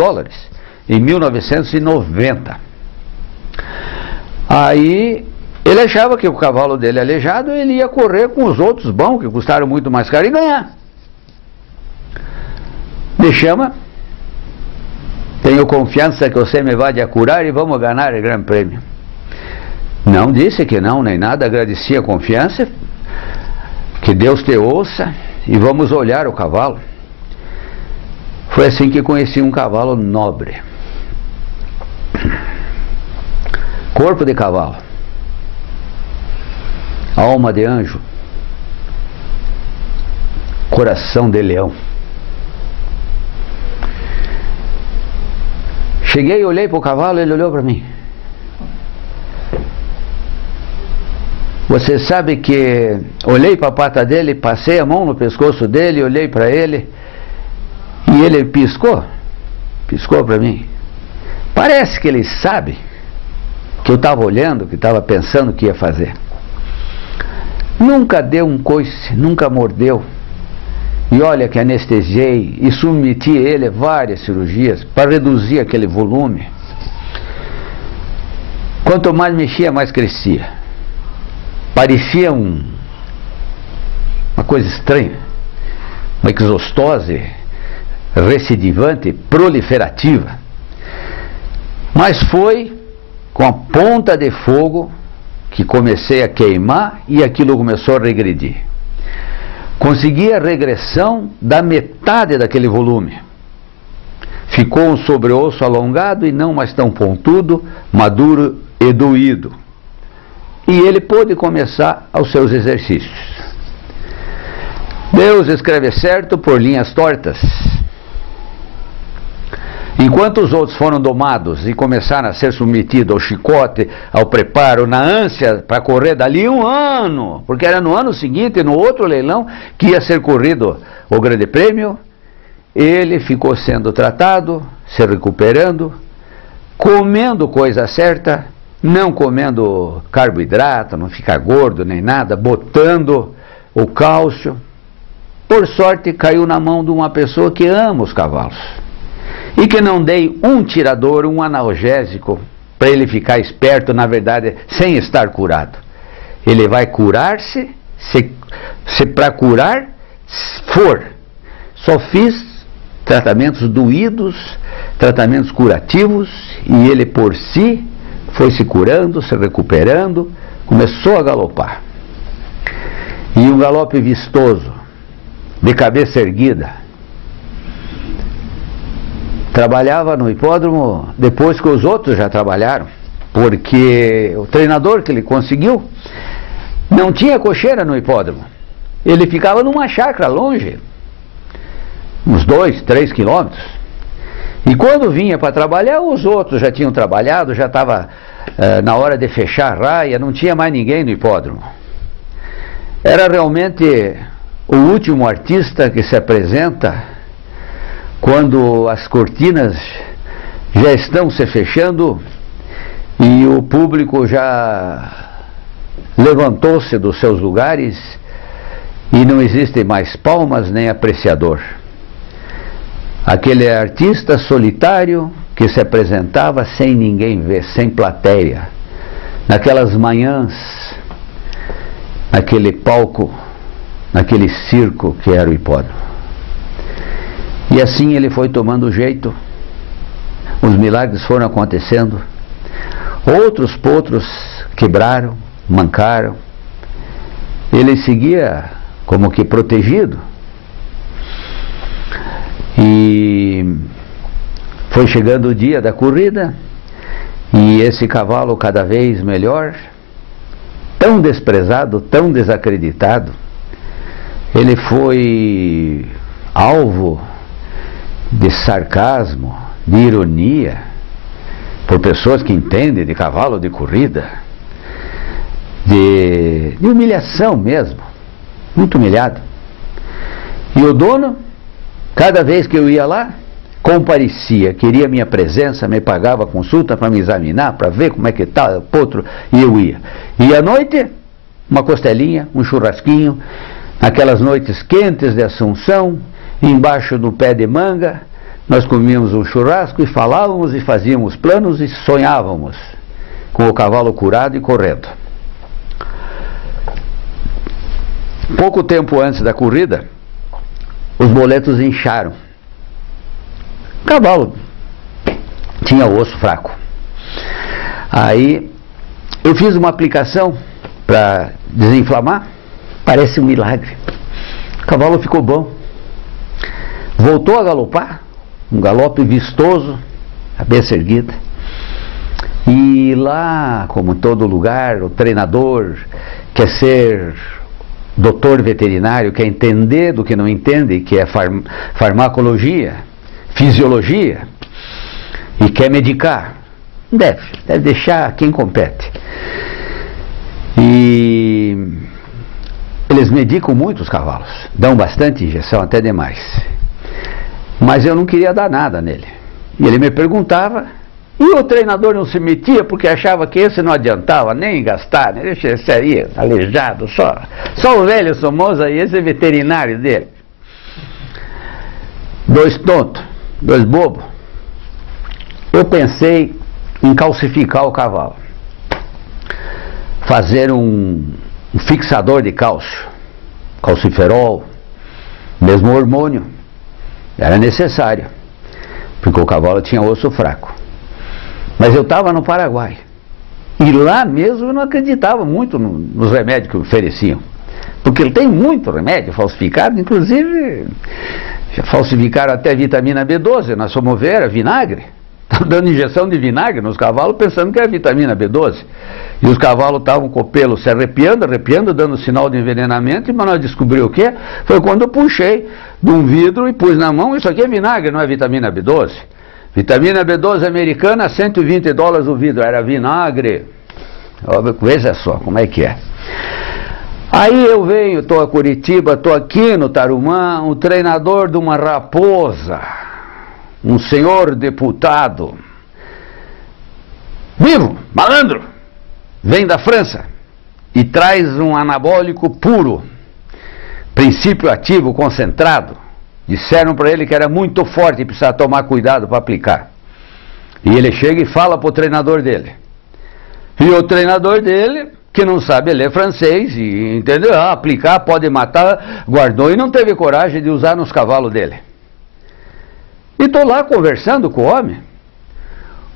em 1990. Aí ele achava que o cavalo dele aleijado, ele ia correr com os outros bons, que custaram muito mais caro, e ganhar. Me chama: tenho confiança que você me vai curar e vamos ganhar o grande prêmio. Não disse que não, nem nada, agradeci a confiança, que Deus te ouça, e vamos olhar o cavalo. Foi assim que conheci um cavalo nobre. Corpo de cavalo, alma de anjo, coração de leão. Cheguei, olhei para o cavalo, ele olhou para mim. Você sabe que olhei para a pata dele, passei a mão no pescoço dele, olhei para ele, e ele piscou para mim. Parece que ele sabe que eu estava olhando, que estava pensando o que ia fazer. Nunca deu um coice, nunca mordeu. E olha que anestesiei e submeti ele a várias cirurgias para reduzir aquele volume. Quanto mais mexia, mais crescia. Parecia uma coisa estranha, uma exostose recidivante, proliferativa. Mas foi com a ponta de fogo que comecei a queimar e aquilo começou a regredir. conseguia a regressão da metade daquele volume. Ficou um sobreosso alongado e não mais tão pontudo, maduro e doído. E ele pôde começar aos seus exercícios. Deus escreve certo por linhas tortas. Enquanto os outros foram domados e começaram a ser submetidos ao chicote, ao preparo, na ânsia para correr dali 1 ano, porque era no ano seguinte, no outro leilão, que ia ser corrido o Grande Prêmio, ele ficou sendo tratado, se recuperando, comendo coisa certa, não comendo carboidrato, não ficar gordo nem nada, botando o cálcio. Por sorte, caiu na mão de uma pessoa que ama os cavalos. E que não dei um tirador, um analgésico, para ele ficar esperto, na verdade, sem estar curado. Ele vai curar-se, se para curar for. Só fiz tratamentos doídos, tratamentos curativos, e ele por si foi se curando, se recuperando, começou a galopar. E um galope vistoso, de cabeça erguida. Trabalhava no hipódromo depois que os outros já trabalharam, porque o treinador que ele conseguiu não tinha cocheira no hipódromo. Ele ficava numa chácara longe, uns 2, 3 quilômetros. E quando vinha para trabalhar, os outros já tinham trabalhado, já estava na hora de fechar a raia, não tinha mais ninguém no hipódromo. Era realmente o último artista que se apresenta quando as cortinas já estão se fechando e o público já levantou-se dos seus lugares e não existem mais palmas nem apreciador. Aquele artista solitário que se apresentava sem ninguém ver, sem plateia, naquelas manhãs, naquele palco, naquele circo que era o hipódromo. E assim ele foi tomando jeito, os milagres foram acontecendo, outros potros quebraram, mancaram, ele seguia como que protegido. E foi chegando o dia da corrida, e esse cavalo cada vez melhor, tão desprezado, tão desacreditado, ele foi alvo de sarcasmo, de ironia, por pessoas que entendem de cavalo de corrida, de humilhação mesmo, muito humilhado. E o dono, cada vez que eu ia lá, comparecia, queria minha presença, me pagava consulta para me examinar, para ver como é que está o potro, e eu ia. E à noite, uma costelinha, um churrasquinho, aquelas noites quentes de Assunção, embaixo do pé de manga, nós comíamos um churrasco e falávamos e fazíamos planos e sonhávamos com o cavalo curado e correndo. Pouco tempo antes da corrida, os boletos incharam. O cavalo tinha osso fraco. Aí eu fiz uma aplicação para desinflamar, parece um milagre. O cavalo ficou bom. Voltou a galopar, um galope vistoso, cabeça erguida. E lá, como em todo lugar, o treinador quer ser doutor veterinário, quer entender do que não entende, que é farmacologia, fisiologia, e quer medicar. Deve deixar quem compete. E eles medicam muito os cavalos, dão bastante injeção, até demais. Mas eu não queria dar nada nele. E ele me perguntava, e o treinador não se metia porque achava que esse não adiantava nem gastar, né? Ele seria aleijado, só o velho Somoza e esse veterinário dele. 2 tontos, 2 bobos. Eu pensei em calcificar o cavalo, fazer um fixador de cálcio, calciferol, mesmo hormônio. Era necessário, porque o cavalo tinha osso fraco. Mas eu estava no Paraguai, e lá mesmo eu não acreditava muito nos remédios que ofereciam. porque ele tem muito remédio falsificado, inclusive já falsificaram até vitamina B12, nós fomos ver, era vinagre. Estavam dando injeção de vinagre nos cavalos pensando que era vitamina B12. E os cavalos estavam com o pelo se arrepiando, dando sinal de envenenamento, mas nós descobrimos o que? Foi quando eu puxei de um vidro e pus na mão, isso aqui é vinagre, não é vitamina B12. Vitamina B12 americana, $120 o vidro, era vinagre. Veja só como é que é. Aí eu venho, estou a Curitiba, estou aqui no Tarumã, um treinador de uma raposa, um senhor deputado, vivo, malandro, vem da França e traz um anabólico puro, princípio ativo concentrado. Disseram para ele que era muito forte e precisava tomar cuidado para aplicar. E ele chega e fala para o treinador dele. E o treinador dele, que não sabe ler francês, e entendeu? Aplicar pode matar, guardou e não teve coragem de usar nos cavalos dele. E estou lá conversando com o homem.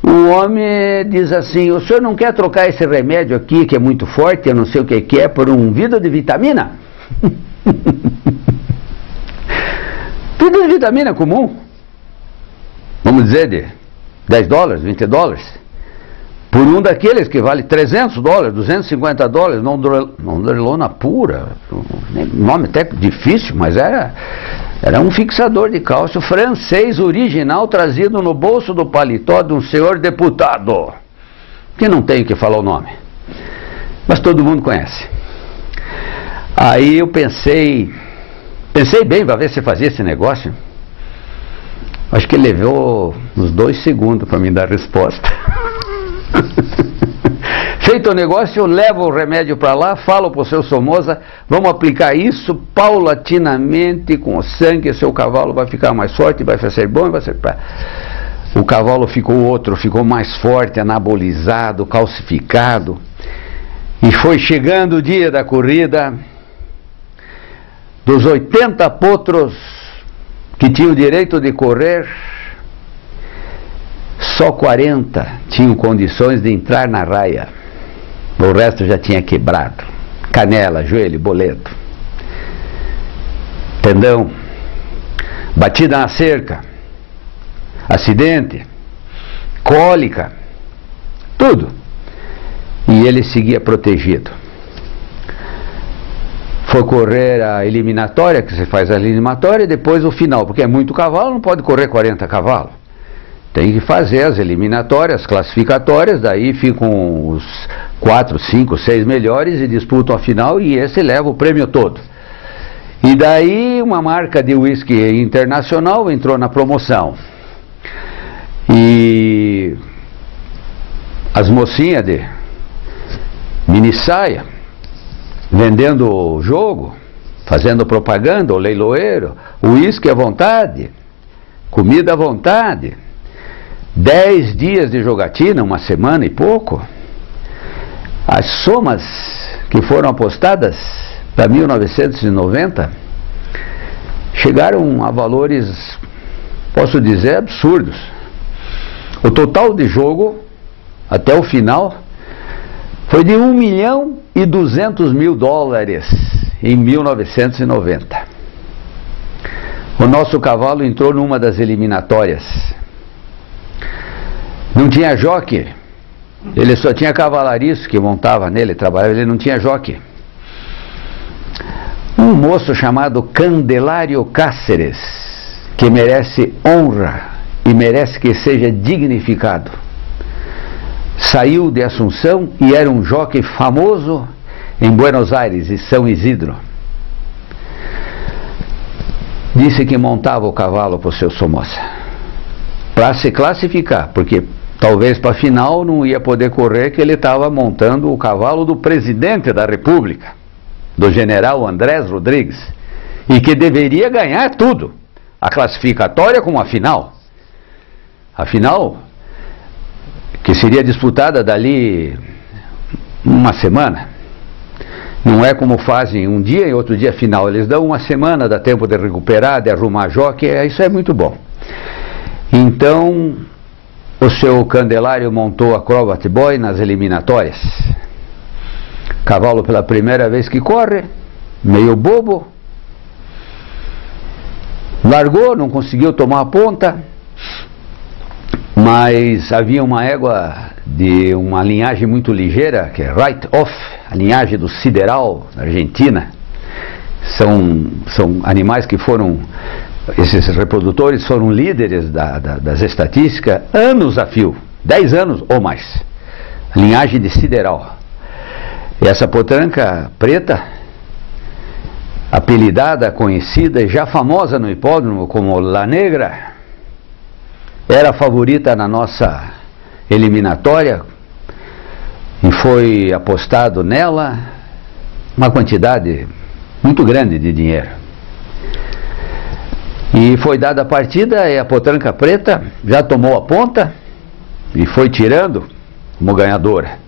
O homem diz assim: o senhor não quer trocar esse remédio aqui, que é muito forte, eu não sei o que é, por um vidro de vitamina? Vidro de vitamina comum, vamos dizer de $10, $20, por um daqueles que vale $300, $250, nondrolona pura, nome até difícil, mas era um fixador de cálcio francês original, trazido no bolso do paletó de um senhor deputado, que não tem que falar o nome, mas todo mundo conhece. Aí eu pensei bem para ver se fazia esse negócio. Acho que levou uns 2 segundos para me dar a resposta. Feito o negócio, eu levo o remédio para lá, falo para o seu Somoza, vamos aplicar isso paulatinamente com o sangue, seu cavalo vai ficar mais forte, vai ser bom, vai ser... O cavalo ficou mais forte, anabolizado, calcificado. E foi chegando o dia da corrida. Dos 80 potros que tinham direito de correr, só 40 tinham condições de entrar na raia. O resto já tinha quebrado. Canela, joelho, boleto, tendão, batida na cerca, acidente, cólica, tudo. E ele seguia protegido. Foi correr a eliminatória, que você faz a eliminatória, e depois o final, porque é muito cavalo, não pode correr 40 cavalos. Tem que fazer as eliminatórias, classificatórias, daí ficam os 4, 5, 6 melhores e disputam a final, e esse leva o prêmio todo. E daí uma marca de uísque internacional entrou na promoção. E as mocinhas de mini saia, vendendo o jogo, fazendo propaganda, o leiloeiro, uísque à vontade, comida à vontade, 10 dias de jogatina, 1 semana e pouco. As somas que foram apostadas para 1990 chegaram a valores, posso dizer, absurdos. O total de jogo, até o final, foi de $1.200.000 em 1990. O nosso cavalo entrou numa das eliminatórias. Não tinha jockey, ele só tinha cavalariço que montava nele, trabalhava, ele não tinha jockey. Um moço chamado Candelário Cáceres, que merece honra e merece que seja dignificado, saiu de Assunção e era um jockey famoso em Buenos Aires e São Isidro. Disse que montava o cavalo para o seu Somoza, para se classificar, porque talvez para a final não ia poder correr, que ele estava montando o cavalo do presidente da República, do general Andrés Rodrigues, e que deveria ganhar tudo, a classificatória como a final. A final, que seria disputada dali 1 semana. Não é como fazem um dia e outro dia final. Eles dão 1 semana, dá tempo de recuperar, de arrumar jockey, isso é muito bom. Então, o seu Candelário montou a Crobat Boy nas eliminatórias. Cavalo pela primeira vez que corre, meio bobo, largou, não conseguiu tomar a ponta, mas havia uma égua de uma linhagem muito ligeira, que é Right Off, a linhagem do Sideral, na Argentina. São animais que foram, esses reprodutores foram líderes das estatísticas anos a fio, 10 anos ou mais. A linhagem de Sideral. E essa potranca preta, apelidada, conhecida e já famosa no hipódromo como La Negra, era a favorita na nossa eliminatória e foi apostado nela uma quantidade muito grande de dinheiro. E foi dada a partida e a potranca preta já tomou a ponta e foi tirando como ganhadora.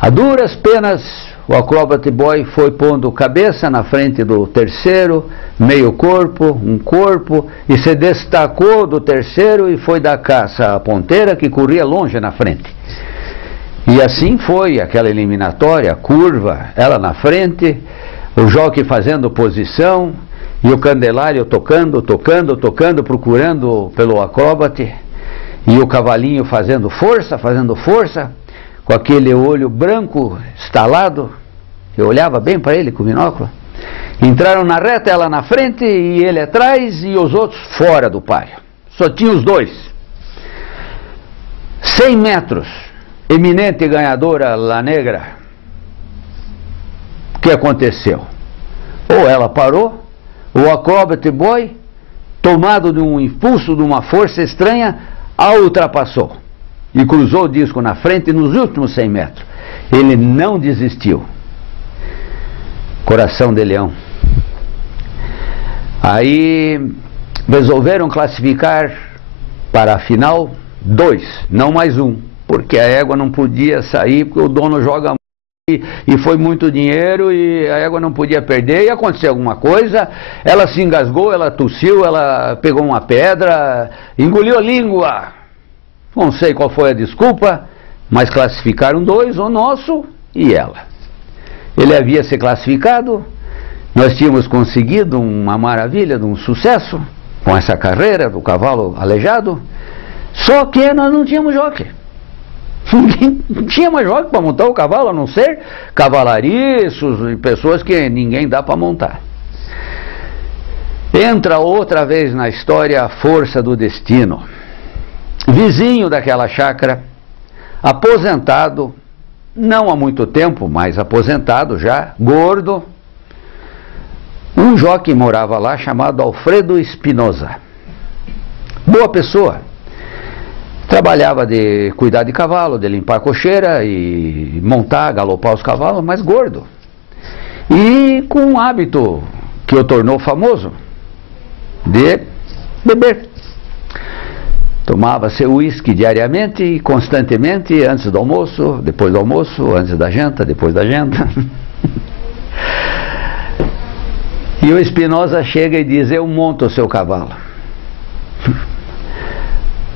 A duras penas, o Acrobat Boy foi pondo cabeça na frente do terceiro, meio corpo, um corpo, e se destacou do terceiro e foi dar caça à ponteira que corria longe na frente. E assim foi aquela eliminatória, curva, ela na frente, o jockey fazendo posição e o Candelário tocando, procurando pelo acróbate, e o cavalinho fazendo força, com aquele olho branco estalado. Eu olhava bem para ele com o binóculo. Entraram na reta, ela na frente e ele atrás e os outros fora do páreo. Só tinha os dois. 100 metros, eminente ganhadora La Negra. O que aconteceu? Ou ela parou, o Acrobat Boy, tomado de um impulso, de uma força estranha, a ultrapassou e cruzou o disco na frente nos últimos 100 metros. Ele não desistiu. Coração de leão. Aí resolveram classificar para a final 2, não mais um, porque a égua não podia sair, porque o dono joga e foi muito dinheiro e a égua não podia perder, e aconteceu alguma coisa, ela se engasgou, ela tossiu, ela pegou uma pedra, engoliu a língua, não sei qual foi a desculpa, mas classificaram 2, o nosso e ela. Ele havia se classificado, nós tínhamos conseguido uma maravilha, um sucesso com essa carreira do cavalo aleijado, só que nós não tínhamos jockey. Não tinha mais jockey para montar o cavalo, a não ser cavalariços e pessoas que ninguém dá para montar. Entra outra vez na história a força do destino. Vizinho daquela chácara, aposentado, não há muito tempo, mas aposentado já, gordo, um jockey morava lá chamado Alfredo Espinosa. Boa pessoa. Trabalhava de cuidar de cavalo, de limpar a cocheira e montar, galopar os cavalos, mas gordo. E com um hábito que o tornou famoso, de beber. Tomava seu uísque diariamente e constantemente, antes do almoço, depois do almoço, antes da janta, depois da janta. E o Espinosa chega e diz: eu monto o seu cavalo.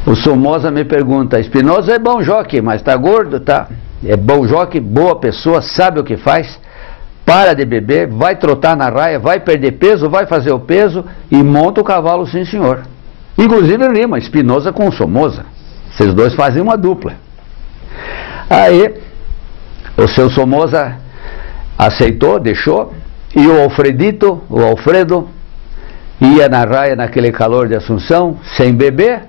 O Somoza me pergunta: Espinosa é bom jockey, mas tá gordo? Tá. É bom jockey, boa pessoa, sabe o que faz, para de beber, vai trotar na raia, vai perder peso, vai fazer o peso e monta o cavalo, sim senhor. Inclusive rima Espinosa com Somoza. Vocês dois fazem uma dupla. Aí o seu Somoza aceitou, deixou, e o Alfredito, o Alfredo, ia na raia naquele calor de Assunção, sem beber.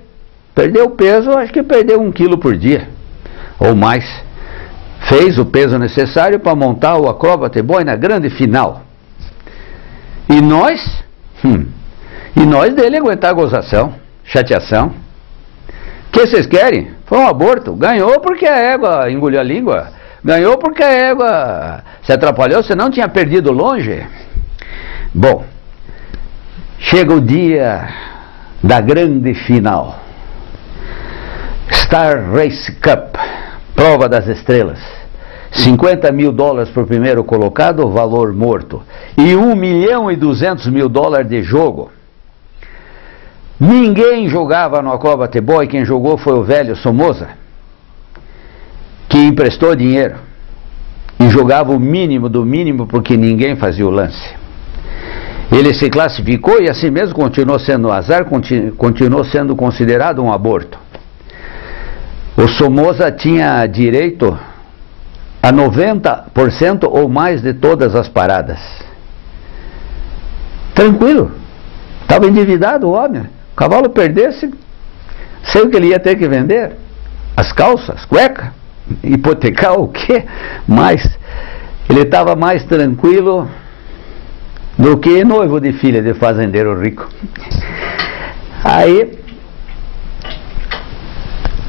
Perdeu peso, acho que perdeu 1 quilo por dia, ou mais. Fez o peso necessário para montar o Acrobat Boy na grande final. E nós? E nós dele aguentar a gozação, chateação. O que vocês querem? Foi um aborto. Ganhou porque a égua engoliu a língua. Ganhou porque a égua se atrapalhou, senão tinha perdido longe. Bom, chega o dia da grande final. Star Race Cup, prova das estrelas. 50 mil dólares para o primeiro colocado, valor morto. E 1 milhão e 200 mil dólares de jogo. Ninguém jogava no Acrobat Boy, quem jogou foi o velho Somoza, que emprestou dinheiro. e jogava o mínimo do mínimo porque ninguém fazia o lance. Ele se classificou e assim mesmo continuou sendo um azar, continuou sendo considerado um aborto. O Somoza tinha direito a 90% ou mais de todas as paradas. Tranquilo. Estava endividado o homem. O cavalo perdesse, sei o que ele ia ter que vender. As calças, as cuecas, hipotecar o quê? Mas ele estava mais tranquilo do que noivo de filha de fazendeiro rico. Aí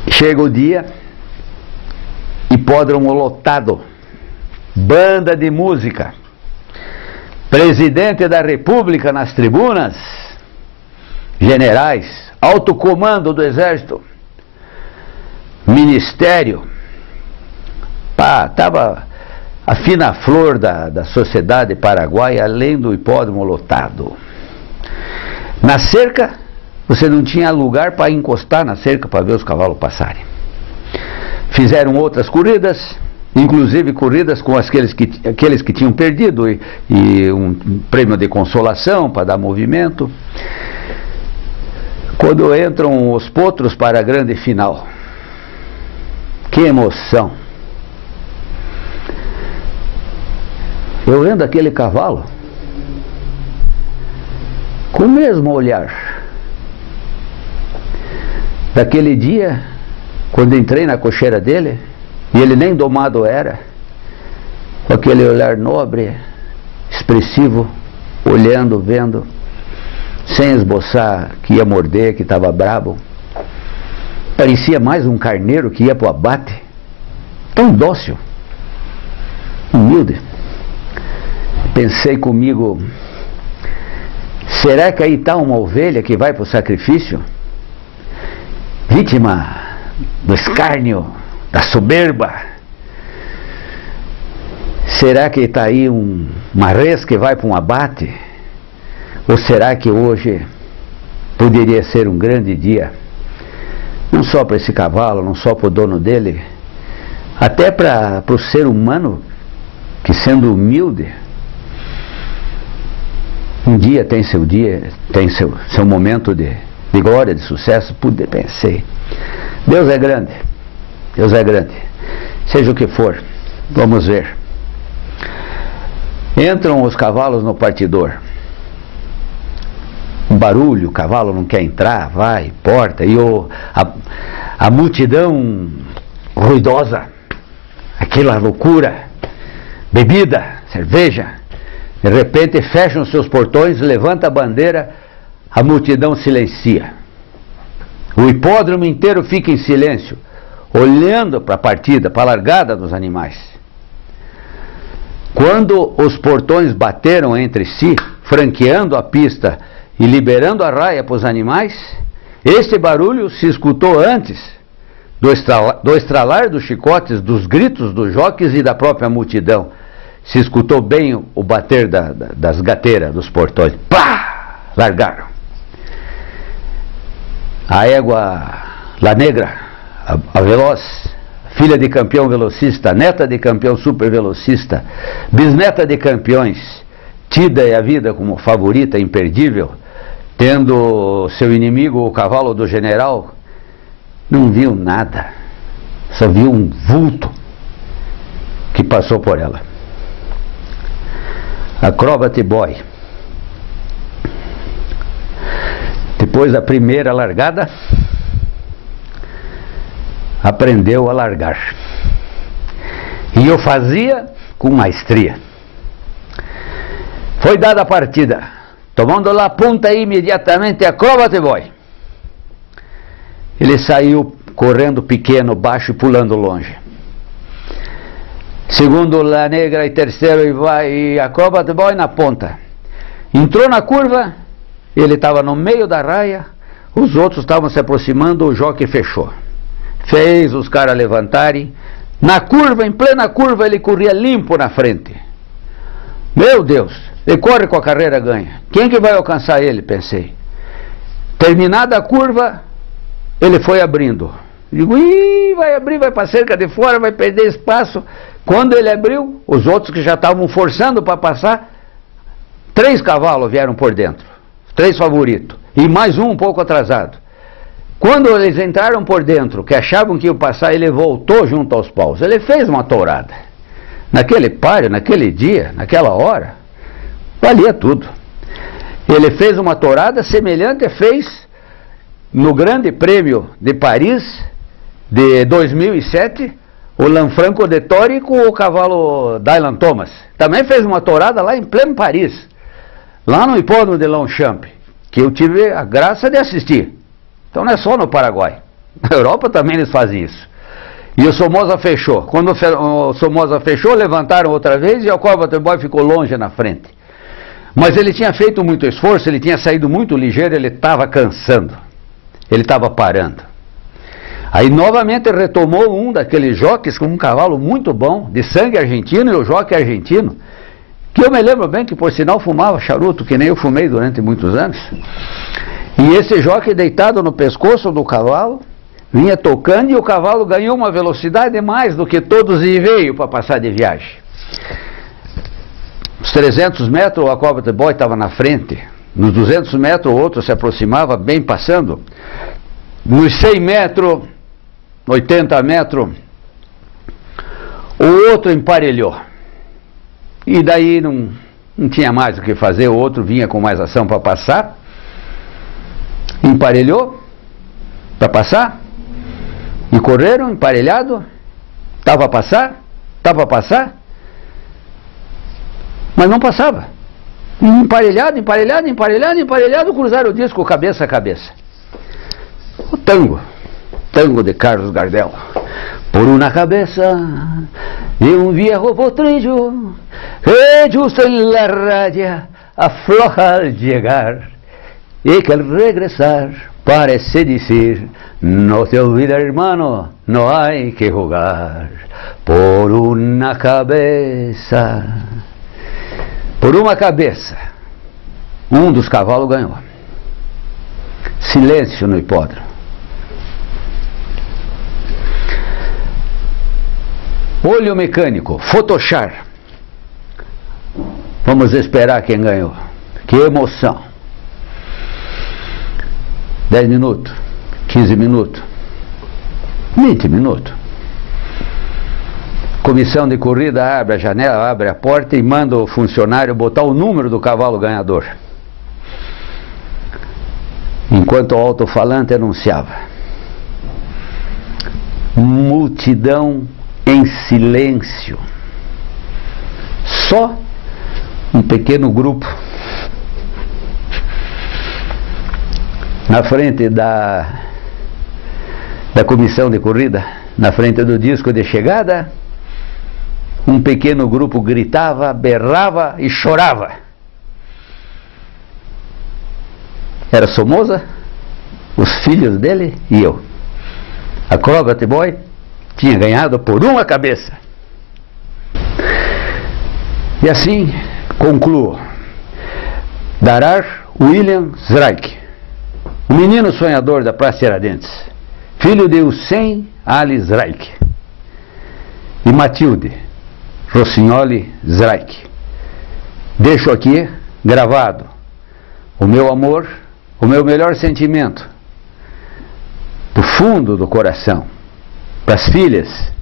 chega o dia, hipódromo lotado, banda de música, presidente da República nas tribunas, generais, alto comando do exército, ministério, estava a fina flor da sociedade paraguaia, além do hipódromo lotado. Na cerca, você não tinha lugar para encostar na cerca para ver os cavalos passarem. Fizeram outras corridas, inclusive corridas com aqueles que tinham perdido e um prêmio de consolação para dar movimento. Quando entram os potros para a grande final, que emoção! Eu vendo aquele cavalo com o mesmo olhar daquele dia, quando entrei na cocheira dele, e ele nem domado era, com aquele olhar nobre, expressivo, olhando, vendo, sem esboçar que ia morder, que estava bravo. Parecia mais um carneiro que ia para o abate, tão dócil, humilde. Pensei comigo, será que aí está uma ovelha que vai para o sacrifício? Vítima do escárnio, da soberba? Será que está aí uma res que vai para um abate? Ou será que hoje poderia ser um grande dia? Não só para esse cavalo, não só para o dono dele, até para o ser humano que, sendo humilde, um dia tem seu momento de glória, de sucesso. Pensei, Deus é grande, Deus é grande, seja o que for, vamos ver. Entram os cavalos no partidor, um barulho, o cavalo não quer entrar, vai, porta, e a multidão ruidosa, aquela loucura, bebida, cerveja. De repente fecham seus portões, levanta a bandeira, a multidão silencia. O hipódromo inteiro fica em silêncio, olhando para a partida, para a largada dos animais. Quando os portões bateram entre si, franqueando a pista e liberando a raia para os animais, este barulho se escutou antes do estralar dos chicotes, dos gritos dos jockeys e da própria multidão. Se escutou bem o bater das gateiras dos portões. Pá! Largaram. A égua La Negra, a veloz, filha de campeão velocista, neta de campeão super velocista, bisneta de campeões, tida e a vida como favorita imperdível, tendo seu inimigo o cavalo do general, não viu nada, só viu um vulto que passou por ela. Acrobat Boy. Depois da primeira largada, aprendeu a largar. E eu fazia com maestria. Foi dada a partida, tomando lá a punta imediatamente Acrobat Boy. Ele saiu correndo pequeno, baixo e pulando longe. Segundo La Negra e terceiro e Acrobat Boy na ponta. Entrou na curva, ele estava no meio da raia, os outros estavam se aproximando, o jockey fechou. Fez os caras levantarem. Na curva, em plena curva, ele corria limpo na frente. Meu Deus, ele corre com a carreira ganha. Quem que vai alcançar ele, pensei. Terminada a curva, ele foi abrindo. Digo, vai abrir, vai para a cerca de fora, vai perder espaço. Quando ele abriu, os outros que já estavam forçando para passar, 3 cavalos vieram por dentro, 3 favoritos, e mais um pouco atrasado. Quando eles entraram por dentro, que achavam que iam passar, ele voltou junto aos paus. Ele fez uma tourada. Naquele páreo, naquele dia, naquela hora, valia tudo. Ele fez uma tourada semelhante, fez no Grande Prêmio de Paris de 2007, o Lanfranco de Tori com o cavalo Dylan Thomas. Também fez uma tourada lá em pleno Paris, lá no hipódromo de Longchamp, que eu tive a graça de assistir. Então não é só no Paraguai, na Europa também eles fazem isso. E o Somoza fechou. Quando o Somoza fechou, levantaram outra vez e o Coventry Boy ficou longe na frente. Mas ele tinha feito muito esforço, ele tinha saído muito ligeiro, ele estava cansando, ele estava parando. Aí novamente retomou um daqueles jockeys com um cavalo muito bom, de sangue argentino, e o jockey argentino, que eu me lembro bem que por sinal fumava charuto, que nem eu fumei durante muitos anos. E esse jockey deitado no pescoço do cavalo, vinha tocando e o cavalo ganhou uma velocidade mais do que todos e veio para passar de viagem. Os 300 metros a Coventry Boy estava na frente, nos 200 metros o outro se aproximava bem passando, nos 100 metros, 80 metros, o outro emparelhou. E daí não tinha mais o que fazer, o outro vinha com mais ação para passar. Emparelhou para passar e correram emparelhado, estava a passar, mas não passava. Emparelhado, cruzaram o disco cabeça a cabeça. O tango de Carlos Gardel. Por una cabeza de un viejo potrillo que justo en la raya afloja al llegar. Y que al regresar parece decir, no te olvides hermano, no hay que jugar. Por una cabeça, um dos cavalos ganhou. Silêncio no hipódromo. Olho mecânico, Photochar. Vamos esperar quem ganhou. Que emoção. 10 minutos, 15 minutos, 20 minutos. Comissão de corrida abre a janela, abre a porta e manda o funcionário botar o número do cavalo ganhador. Enquanto o alto-falante anunciava. Multidão em silêncio. Só um pequeno grupo na frente da comissão de corrida, na frente do disco de chegada, um pequeno grupo gritava, berrava e chorava. Era Somoza, os filhos dele e eu. A Coventry Boy tinha ganhado por uma cabeça. E assim concluo. Darar William Zraik, o menino sonhador da Praça Tiradentes, filho de Hussein Ali Zraik e Matilde Rossignoli Zraik. Deixo aqui gravado o meu amor, o meu melhor sentimento, do fundo do coração, para as filhas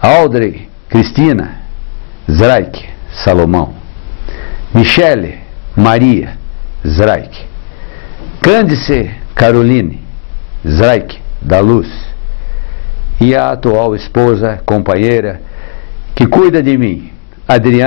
Audrey Cristina Zraik Salomão, Michele Maria Zraik, Cândice Caroline Zraik da Luz e a atual esposa, companheira, que cuida de mim, Adriana